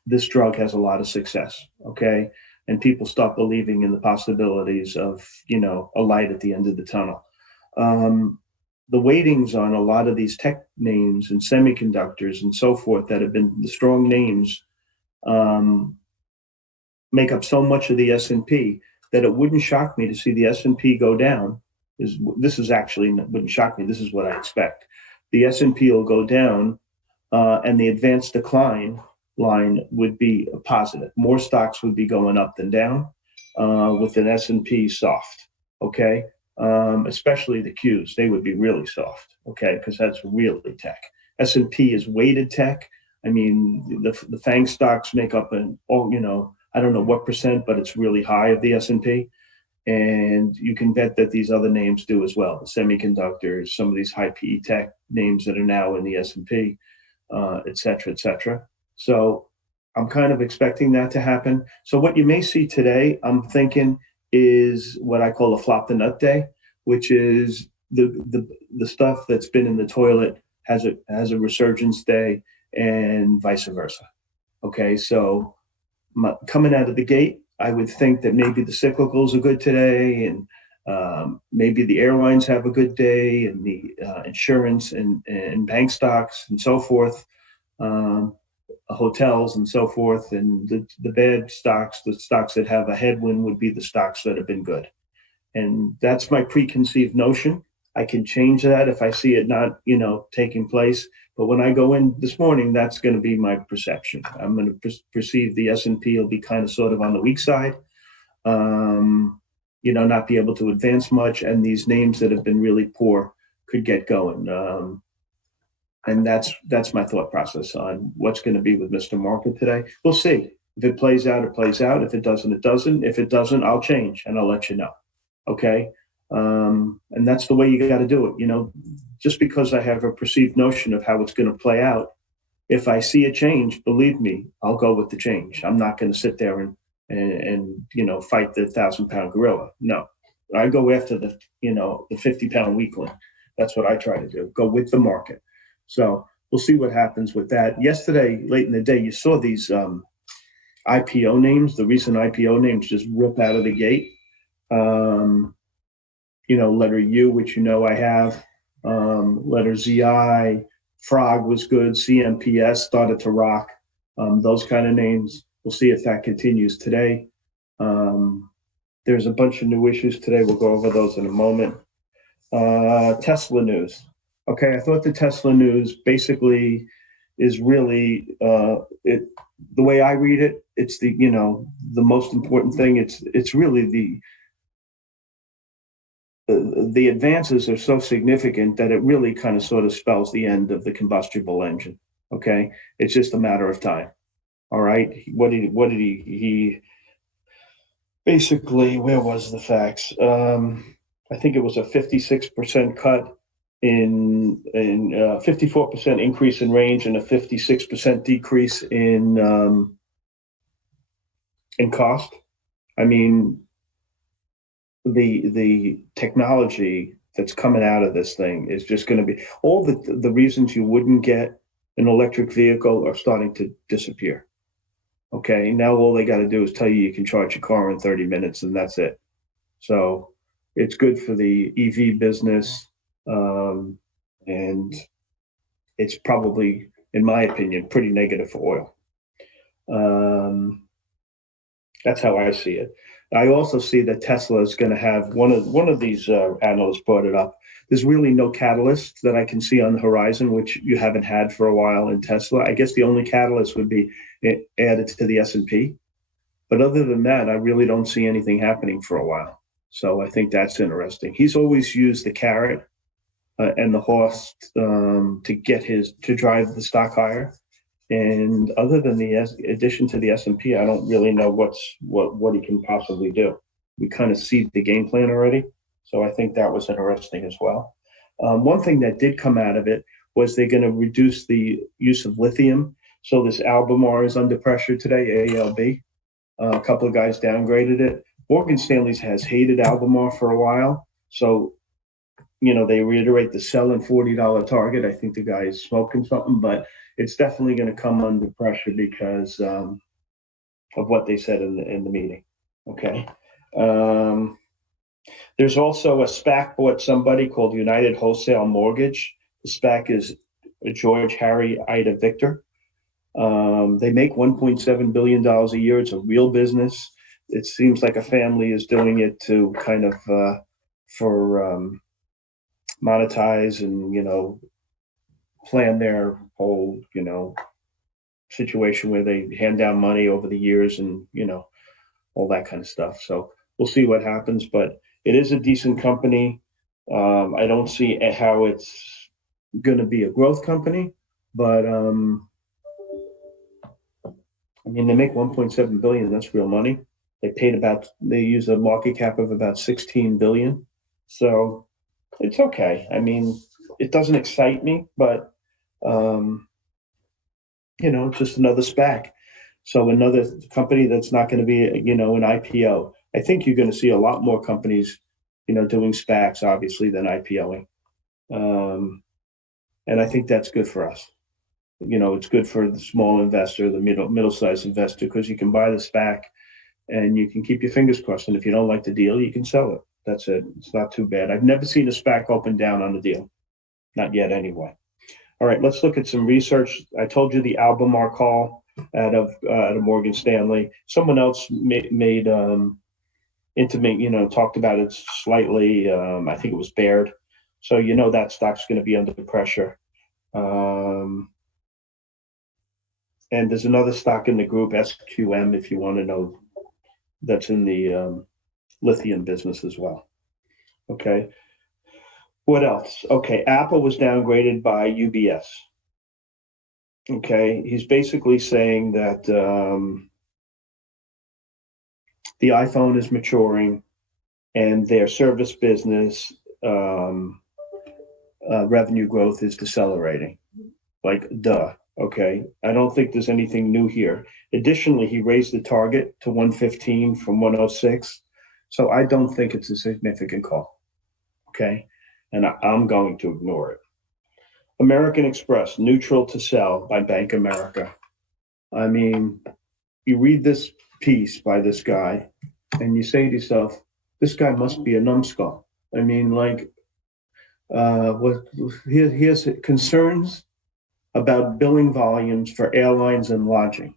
this drug has a lot of success, okay? And people start believing in the possibilities of, a light at the end of the tunnel. The weightings on a lot of these tech names and semiconductors and so forth that have been the strong names make up so much of the S&P that it wouldn't shock me to see the S&P go down. This is actually wouldn't shock me. This is what I expect. The S&P will go down, and the advanced decline line would be a positive. More stocks would be going up than down, with an S&P soft. Okay, especially the Qs, they would be really soft. Okay, because that's really tech. S&P is weighted tech. I mean, the FANG stocks make up I don't know what percent, but it's really high of the S&P. And you can bet that these other names do as well. The semiconductors, some of these high PE tech names that are now in the S&P, et cetera, et cetera. So I'm kind of expecting that to happen. So what you may see today, I'm thinking, is what I call a flop the nut day, which is the stuff that's been in the toilet has a resurgence day, and vice versa. Okay, so coming out of the gate, I would think that maybe the cyclicals are good today, and maybe the airlines have a good day, and the insurance and bank stocks and so forth, hotels and so forth, and the bad stocks, the stocks that have a headwind would be the stocks that have been good. And that's my preconceived notion. I can change that if I see it not, taking place. But when I go in this morning, that's going to be my perception. I'm going to perceive the S&P will be kind of sort of on the weak side, not be able to advance much. And these names that have been really poor could get going. And that's my thought process on what's going to be with Mr. Market today. We'll see. If it plays out, it plays out. If it doesn't, it doesn't. If it doesn't, I'll change and I'll let you know. Okay. And that's the way you got to do it. Just because I have a perceived notion of how it's going to play out, if I see a change, believe me, I'll go with the change. I'm not going to sit there and fight the 1,000-pound gorilla. No, I go after the 50-pound weakling. That's what I try to do. Go with the market. So we'll see what happens with that. Yesterday, late in the day, you saw these IPO names, the recent IPO names just rip out of the gate. Letter U, which I have, letter ZI, Frog was good, CMPS started to rock, those kind of names. We'll see if that continues today. There's a bunch of new issues today. We'll go over those in a moment. Tesla news. Okay, I thought the Tesla news basically is really, the way I read it, it's the most important thing. It's really the advances are so significant that it really kind of sort of spells the end of the combustible engine. Okay, it's just a matter of time. All right, what did he basically? Where was the facts? I think it was a 56% cut in 54% increase in range and a 56% decrease in cost. I mean, the technology that's coming out of this thing is just going to be all the reasons you wouldn't get an electric vehicle are starting to disappear. Okay, now all they got to do is tell you can charge your car in 30 minutes and that's it. So it's good for the EV business, and it's probably, in my opinion, pretty negative for oil. That's how I see it. I also see that Tesla is going to have one of these analysts brought it up. There's really no catalyst that I can see on the horizon, which you haven't had for a while in Tesla. I guess the only catalyst would be added to the S&P. But other than that, I really don't see anything happening for a while. So I think that's interesting. He's always used the carrot and the horse to drive the stock higher. And other than the addition to the S&P, I don't really know what he can possibly do. We kind of see the game plan already. So I think that was interesting as well. One thing that did come out of it was they're going to reduce the use of lithium. So this Albemarle is under pressure today, ALB. A couple of guys downgraded it. Morgan Stanley's has hated Albemarle for a while. So, they reiterate the sell and $40 target. I think the guy is smoking something, but it's definitely going to come under pressure because of what they said in the meeting. Okay. There's also a SPAC bought somebody called United Wholesale Mortgage. The SPAC is George, Harry, Ida, Victor. They make $1.7 billion a year. It's a real business. It seems like a family is doing it to kind of for monetize and plan their whole situation where they hand down money over the years and all that kind of stuff. So we'll see what happens, but it is a decent company. I don't see how it's going to be a growth company, but they make 1.7 billion. That's real money. They use a market cap of about 16 billion. So it's okay. It doesn't excite me, but it's just another SPAC. So another company that's not going to be, an IPO. I think you're going to see a lot more companies, doing SPACs, obviously, than IPOing. And I think that's good for us. It's good for the small investor, the middle-sized investor, because you can buy the SPAC and you can keep your fingers crossed. And if you don't like the deal, you can sell it. That's it. It's not too bad. I've never seen a SPAC open down on the deal. Not yet, anyway. All right, let's look at some research. I told you the Albemarle call out of Morgan Stanley. Someone else made intimate, talked about it slightly. I think it was Baird. So that stock's going to be under pressure. And there's another stock in the group, SQM, if you want to know, that's in the lithium business as well. Okay. What else? Okay, Apple was downgraded by UBS. Okay, he's basically saying that the iPhone is maturing and their service business revenue growth is decelerating. Like, duh. Okay, I don't think there's anything new here. Additionally, he raised the target to 115 from 106. So I don't think it's a significant call. Okay, and I'm going to ignore it. American Express, neutral to sell by Bank America. I mean, you read this piece by this guy and you say to yourself, this guy must be a numbskull. I mean, like, here's concerns about billing volumes for airlines and lodging.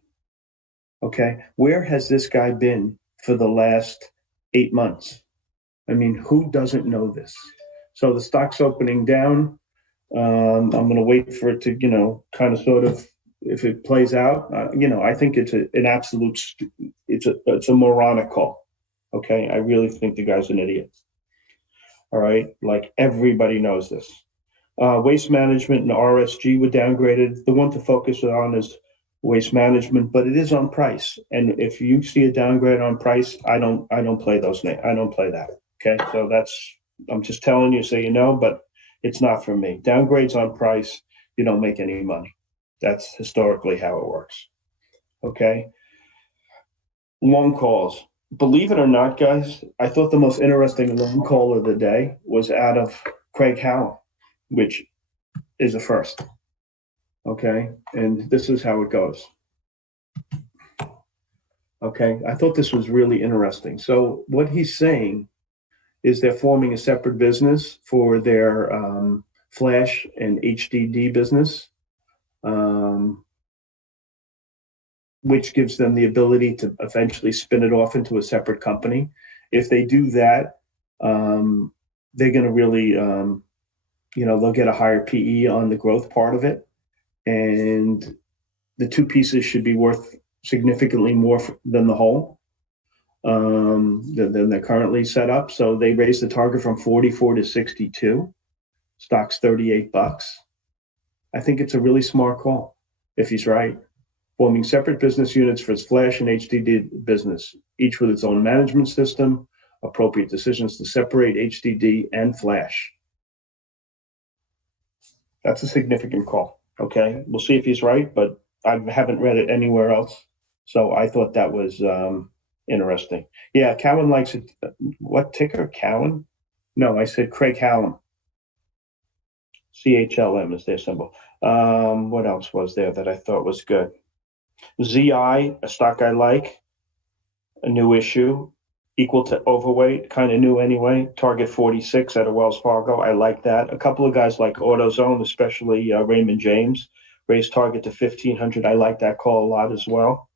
Okay, where has this guy been for the last 8 months? I mean, who doesn't know this? So the stock's opening down. I'm going to wait for it to, kind of sort of, if it plays out, I think it's an absolute, it's a moronic call. Okay, I really think the guy's an idiot. All right, like everybody knows this. Waste management and RSG were downgraded. The one to focus on is waste management, but it is on price. And if you see a downgrade on price, I don't play those names. I don't play that. Okay, so I'm just telling you so you know, but it's not for me. Downgrades on price, you don't make any money. That's historically how it works. Okay. Long calls. Believe it or not, guys, I thought the most interesting long call of the day was out of Craig Howell, which is a first. Okay. And this is how it goes. Okay. I thought this was really interesting. So what he's saying is they're forming a separate business for their flash and HDD business, which gives them the ability to eventually spin it off into a separate company. If they do that, they're going to really, they'll get a higher PE on the growth part of it. And the two pieces should be worth significantly more than the whole. Than they're currently set up. So they raised the target from 44 to 62. Stock's $38. I think it's a really smart call, if he's right. Forming separate business units for its flash and HDD business, each with its own management system, appropriate decisions to separate HDD and flash. That's a significant call. Okay, we'll see if he's right, but I haven't read it anywhere else. So I thought that was interesting. Yeah, Cowan likes it. What ticker? Cowan? No, I said Craig Hallam. CHLM is their symbol. What else was there that I thought was good? ZI, a stock I like, a new issue, equal to overweight, kind of new anyway. Target 46 at a Wells Fargo. I like that. A couple of guys like AutoZone, especially Raymond James, raised target to 1,500. I like that call a lot as well.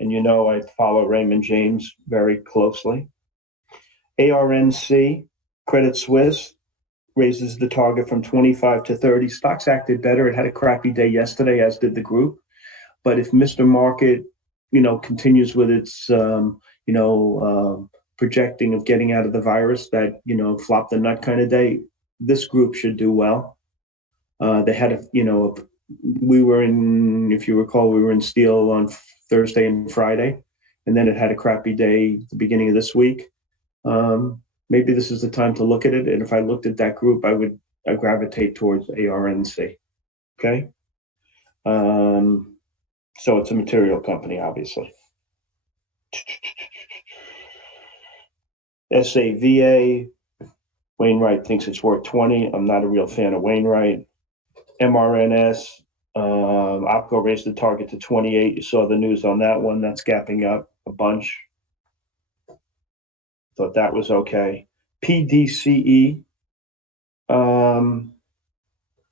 And I follow Raymond James very closely. ARNC, Credit Suisse, raises the target from 25 to 30. Stocks acted better. It had a crappy day yesterday, as did the group. But if Mr. Market, continues with its, projecting of getting out of the virus, that, flop the nut kind of day, this group should do well. They had we were in, if you recall, we were in steel on Thursday and Friday, and then it had a crappy day at the beginning of this week. Maybe this is the time to look at it. And if I looked at that group, I would gravitate towards ARNC. Okay. So it's a material company, obviously. SAVA, Wainwright thinks it's worth 20. I'm not a real fan of Wainwright. MRNS, OPCO raised the target to 28. You saw the news on that one. That's gapping up a bunch. Thought that was okay. PDCE,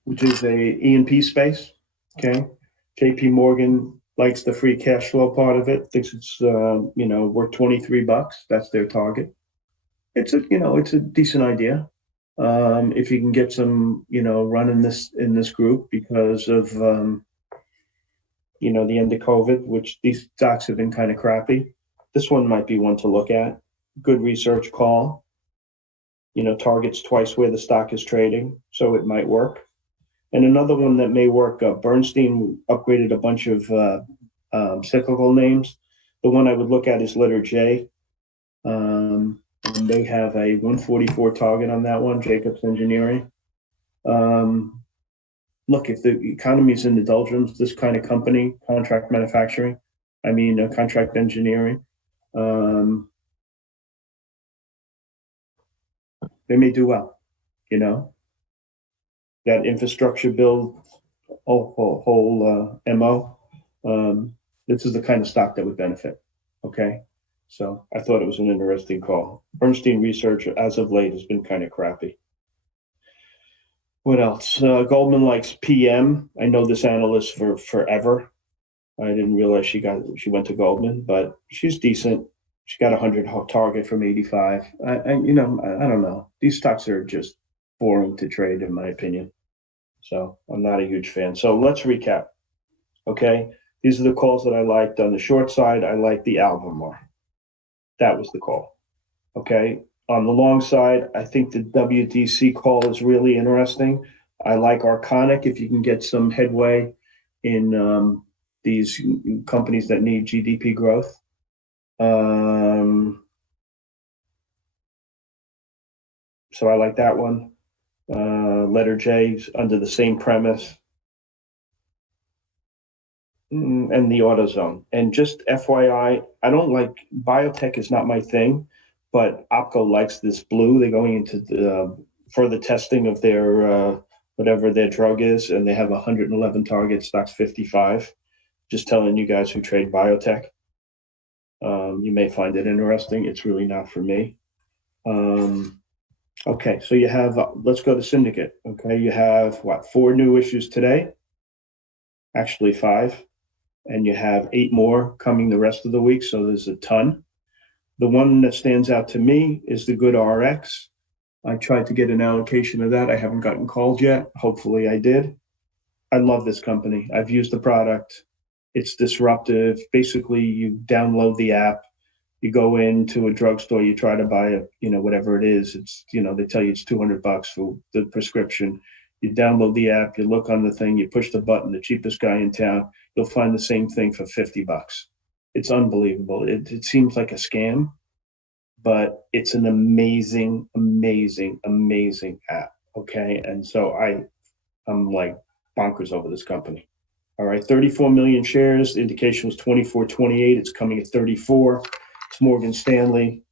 which is a E&P space. Okay. JP Morgan likes the free cash flow part of it, thinks it's, worth $23. That's their target. It's a decent idea. If you can get some, run in this group because of, the end of COVID, which these stocks have been kind of crappy. This one might be one to look at. Good research call. Targets twice where the stock is trading, so it might work. And another one that may work, Bernstein upgraded a bunch of cyclical names. The one I would look at is letter J. And they have a 144 target on that one, Jacobs Engineering. Look, if the economy is in the doldrums, this kind of company, contract manufacturing, contract engineering, they may do well, that infrastructure bill, whole MO. This is the kind of stock that would benefit. Okay. So I thought it was an interesting call. Bernstein research as of late has been kind of crappy. What else? Goldman likes PM. I know this analyst for forever. I didn't realize she went to Goldman, but she's decent. She got 100 target from 85. I don't know. These stocks are just boring to trade, in my opinion. So I'm not a huge fan. So let's recap. Okay. These are the calls that I liked. On the short side, I liked the Albemarle. That was the call. Okay. On the long side, I think the WDC call is really interesting. I like Arconic if you can get some headway in these companies that need GDP growth. So I like that one. Letter J under the same premise. And the AutoZone. And just FYI, I don't like biotech is not my thing, but OPCO likes this blue. They're going into the further testing of their whatever their drug is, and they have 111 targets, stocks 55. Just telling you guys who trade biotech. You may find it interesting. It's really not for me. Okay, so you have, let's go to Syndicate. Okay, you have 4 new issues today? Actually 5. And you have 8 more coming the rest of the week, so there's a ton. The one that stands out to me is the Good RX. I tried to get an allocation of that. I haven't gotten called yet. Hopefully I did. I love this company. I've used the product. It's disruptive. Basically, you download the app, you go into a drugstore, you try to buy whatever it is. It's, they tell you it's $200 for the prescription. You download the app, you look on the thing, you push the button, the cheapest guy in town, you'll find the same thing for $50. It's unbelievable. It seems like a scam, but it's an amazing, amazing, amazing app. Okay. And so I'm like bonkers over this company. All right. 34 million shares. The indication was 24.28. It's coming at 34. It's Morgan Stanley.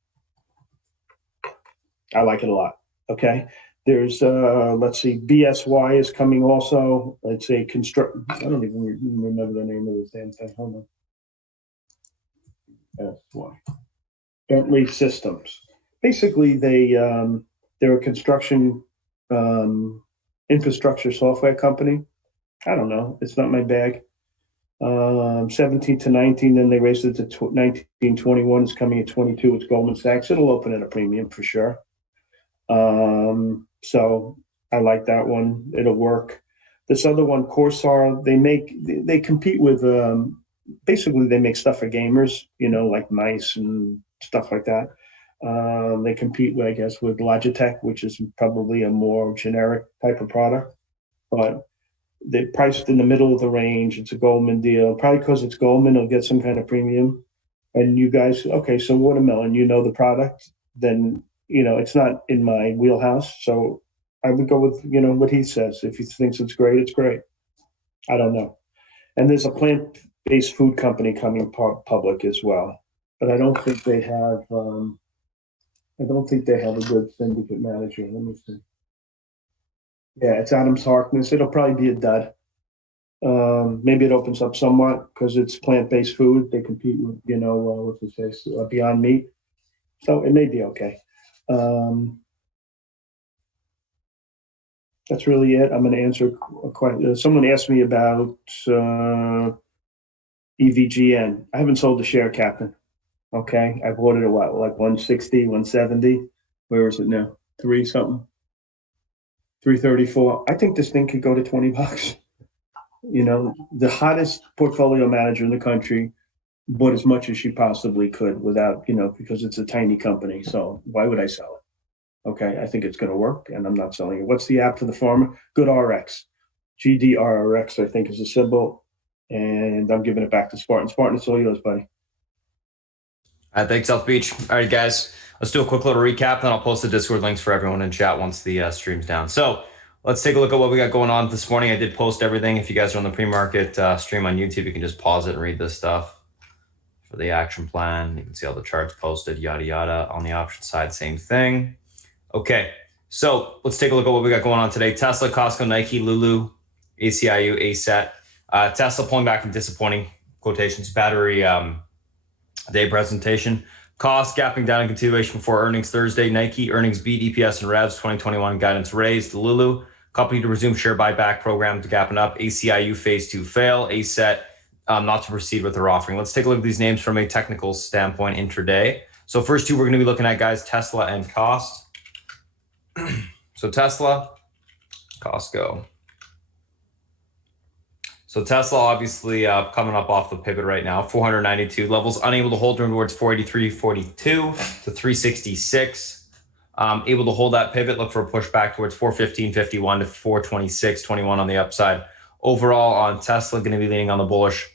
I like it a lot. Okay. There's, let's see, BSY is coming also. It's a construct. I don't even remember the name of this damn thing. Hold on. BSY. Bentley Systems. Basically, they're a construction infrastructure software company. I don't know. It's not my bag. 17 to 19, then they raised it to 19.21. It's coming at 22. It's Goldman Sachs. It'll open at a premium for sure. So I like that one. It'll work. This other one, Corsair, they compete with, basically they make stuff for gamers, like mice and stuff like that. They compete with, I guess, with Logitech, which is probably a more generic type of product, but they're priced in the middle of the range. It's a Goldman deal. Probably because it's Goldman, it'll get some kind of premium. And you guys, okay, so watermelon, the product, then it's not in my wheelhouse. So I would go with, what he says. If he thinks it's great, it's great. I don't know. And there's a plant-based food company coming public as well. But I don't think they have, a good syndicate manager. Let me see. Yeah, it's Adams Harkness. It'll probably be a dud. Maybe it opens up somewhat because it's plant-based food. They compete with, what's it say, Beyond Meat. So it may be okay. That's really it. I'm going to answer a question. Someone asked me about EVGN. I haven't sold the share, Captain. Okay. I bought it at what, like 160, 170? Where is it now? 3 something? 334. I think this thing could go to 20 bucks. You know, the hottest portfolio manager in the country bought as much as she possibly could without, you know, because it's a tiny company. So why would I sell it? Okay. I think it's going to work and I'm not selling it. What's the app for the farmer? Good RX. GDRRX, I think, is the symbol. And I'm giving it back to Spartan. Spartan, it's all yours, buddy. All right, thanks, South Beach. All right, guys, let's do a quick little recap, then I'll post the Discord links for everyone in chat once the stream's down. So let's take a look at what we got going on this morning. I did post everything. If you guys are on the pre-market stream on YouTube, you can just pause it and read this stuff. For the action plan, you can see all the charts posted, yada, yada. On the option side, same thing. Okay, so let's take a look at what we got going on today. Tesla, Costco, Nike, Lulu, ACIU, ASET. Tesla pulling back from disappointing quotations. Battery day presentation. Cost gapping down in continuation before earnings Thursday. Nike earnings beat EPS and revs. 2021 guidance raised. Lulu company to resume share buyback program to gapping up. ACIU phase 2 fail. ASET not to proceed with their offering. Let's take a look at these names from a technical standpoint intraday. So first two we're going to be looking at, guys, Tesla and Cost. So Tesla, Costco. So Tesla obviously coming up off the pivot right now, 492 levels, unable to hold towards 483.42 to 366. Able to hold that pivot, look for a push back towards 415.51 to 426.21 on the upside. Overall on Tesla, going to be leaning on the bullish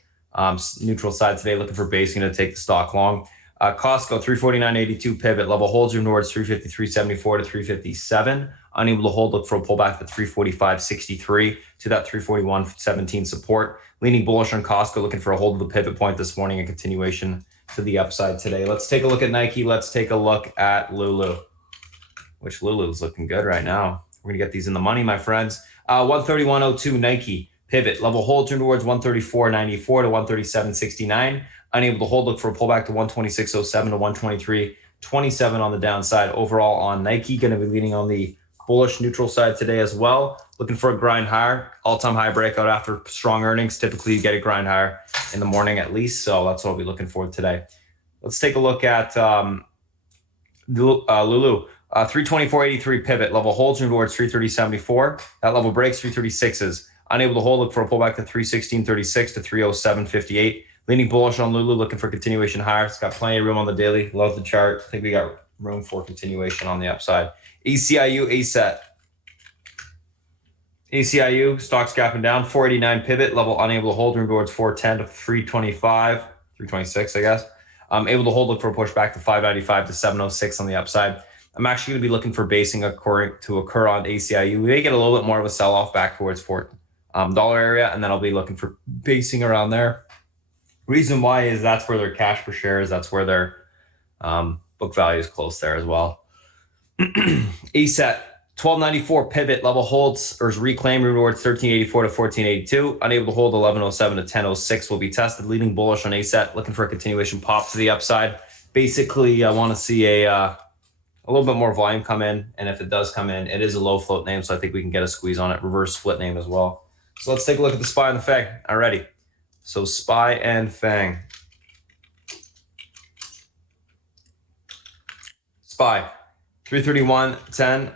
neutral side today, looking for basing to take the stock long. Costco, 349.82 pivot, level holds towards 353.74 to 357. Unable to hold, look for a pullback to 345.63 to that 341.17 support. Leaning bullish on Costco, looking for a hold of the pivot point this morning and continuation to the upside today. Let's take a look at Nike. Let's take a look at Lulu, which Lulu is looking good right now. We're going to get these in the money, my friends. 131.02 Nike pivot, level hold towards 134.94 to 137.69. Unable to hold, look for a pullback to 126.07 to 123.27 on the downside. Overall on Nike, going to be leaning on the bullish neutral side today as well. Looking for a grind higher, all-time high breakout after strong earnings. Typically, you get a grind higher in the morning at least, so that's what I'll be looking for today. Let's take a look at Lulu. 324.83 pivot, level holds towards 330.74. That level breaks 336s. Unable to hold, look for a pullback to 316.36 to 307.58. Leaning bullish on Lulu, looking for continuation higher. It's got plenty of room on the daily. Love the chart. I think we got room for continuation on the upside. ACIU, ASET. ACIU, stocks gapping down. 489 pivot, level unable to hold towards 410 to 325, 326, I guess. Able to hold, look for a push back to 595 to 706 on the upside. I'm actually going to be looking for basing to occur on ACIU. We may get a little bit more of a sell-off back towards $4 area, and then I'll be looking for basing around there. Reason why is that's where their cash per share is. That's where their book value is close there as well. ASET, 1294 pivot, level holds or is reclaimed towards 1384 to 1482. Unable to hold 1107 to 1006 will be tested. Leading bullish on ASET, looking for a continuation pop to the upside. Basically, I want to see a little bit more volume come in, and if it does come in, it is a low float name, so I think we can get a squeeze on it. Reverse split name as well. So let's take a look at the SPY and the FANG. Alrighty. So SPY and FANG. SPY, 331.10.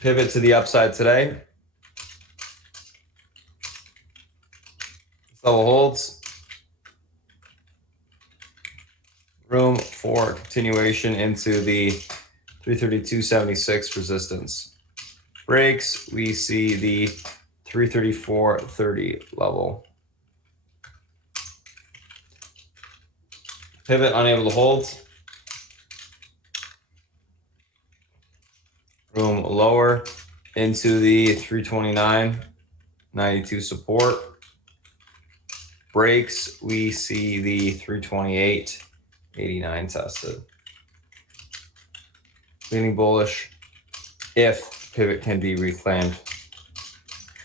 Pivot to the upside today. Level holds. Room for continuation into the 332.76 resistance. Breaks, we see the 334.30 level. Pivot unable to hold. Room lower into the 329.92 support. Breaks, we see the 328.89 tested. Leaning bullish if pivot can be reclaimed.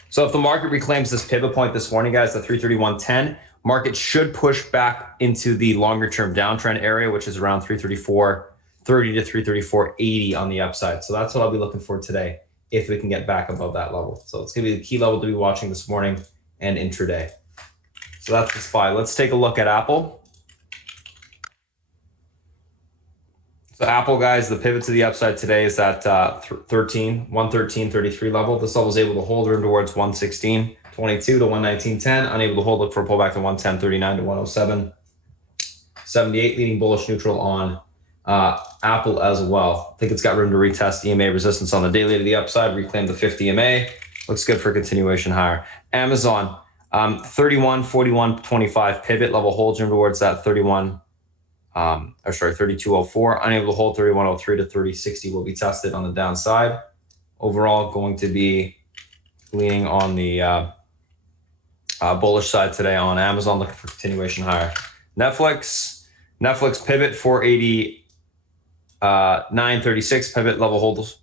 So if the market reclaims this pivot point this morning, guys, the 331.10, market should push back into the longer term downtrend area, which is around 334.30 to 334.80 on the upside. So that's what I'll be looking for today if we can get back above that level. So it's going to be the key level to be watching this morning and intraday. So that's the SPY. Let's take a look at Apple. So Apple, guys, the pivot to the upside today is at 113.33 level. This level is able to hold room towards 116.22 to 119.10. Unable to hold, look for a pullback to 110.39 to 107.78. Leaning bullish neutral on Apple as well. I think it's got room to retest EMA resistance on the daily to the upside, reclaim the 50 EMA. Looks good for continuation higher. Amazon, 31.41.25 pivot level holds room towards that 3204. Unable to hold 3103 to 3060 will be tested on the downside. Overall, going to be leaning on the bullish side today on Amazon, looking for continuation higher. Netflix pivot 489.36 pivot level holds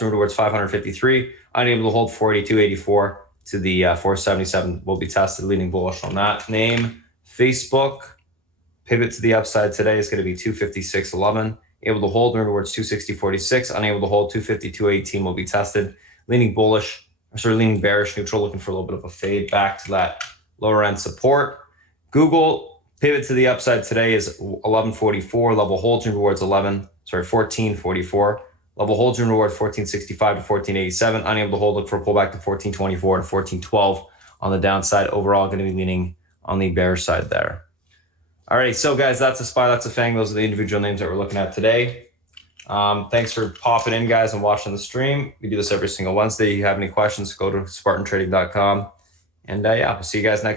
room towards 553. Unable to hold 482.84 to the 477 will be tested, leaning bullish on that name. Facebook pivot to the upside today is going to be 256.11. Able to hold room towards 260.46. Unable to hold 252.18 will be tested, leaning bullish, leaning bearish neutral, looking for a little bit of a fade back to that lower end support. Google pivot to the upside today is 11.44. Level holds room towards 14.44. Level holds room toward 14.65 to 14.87. Unable to hold, look for a pullback to 14.24 to 14.12 on the downside. Overall, going to be leaning on the bearish side there. All right, so guys, that's a SPY, that's a FANG. Those are the individual names that we're looking at today. Thanks for popping in, guys, and watching the stream. We do this every single Wednesday. If you have any questions, go to spartantrading.com. And yeah, we'll see you guys next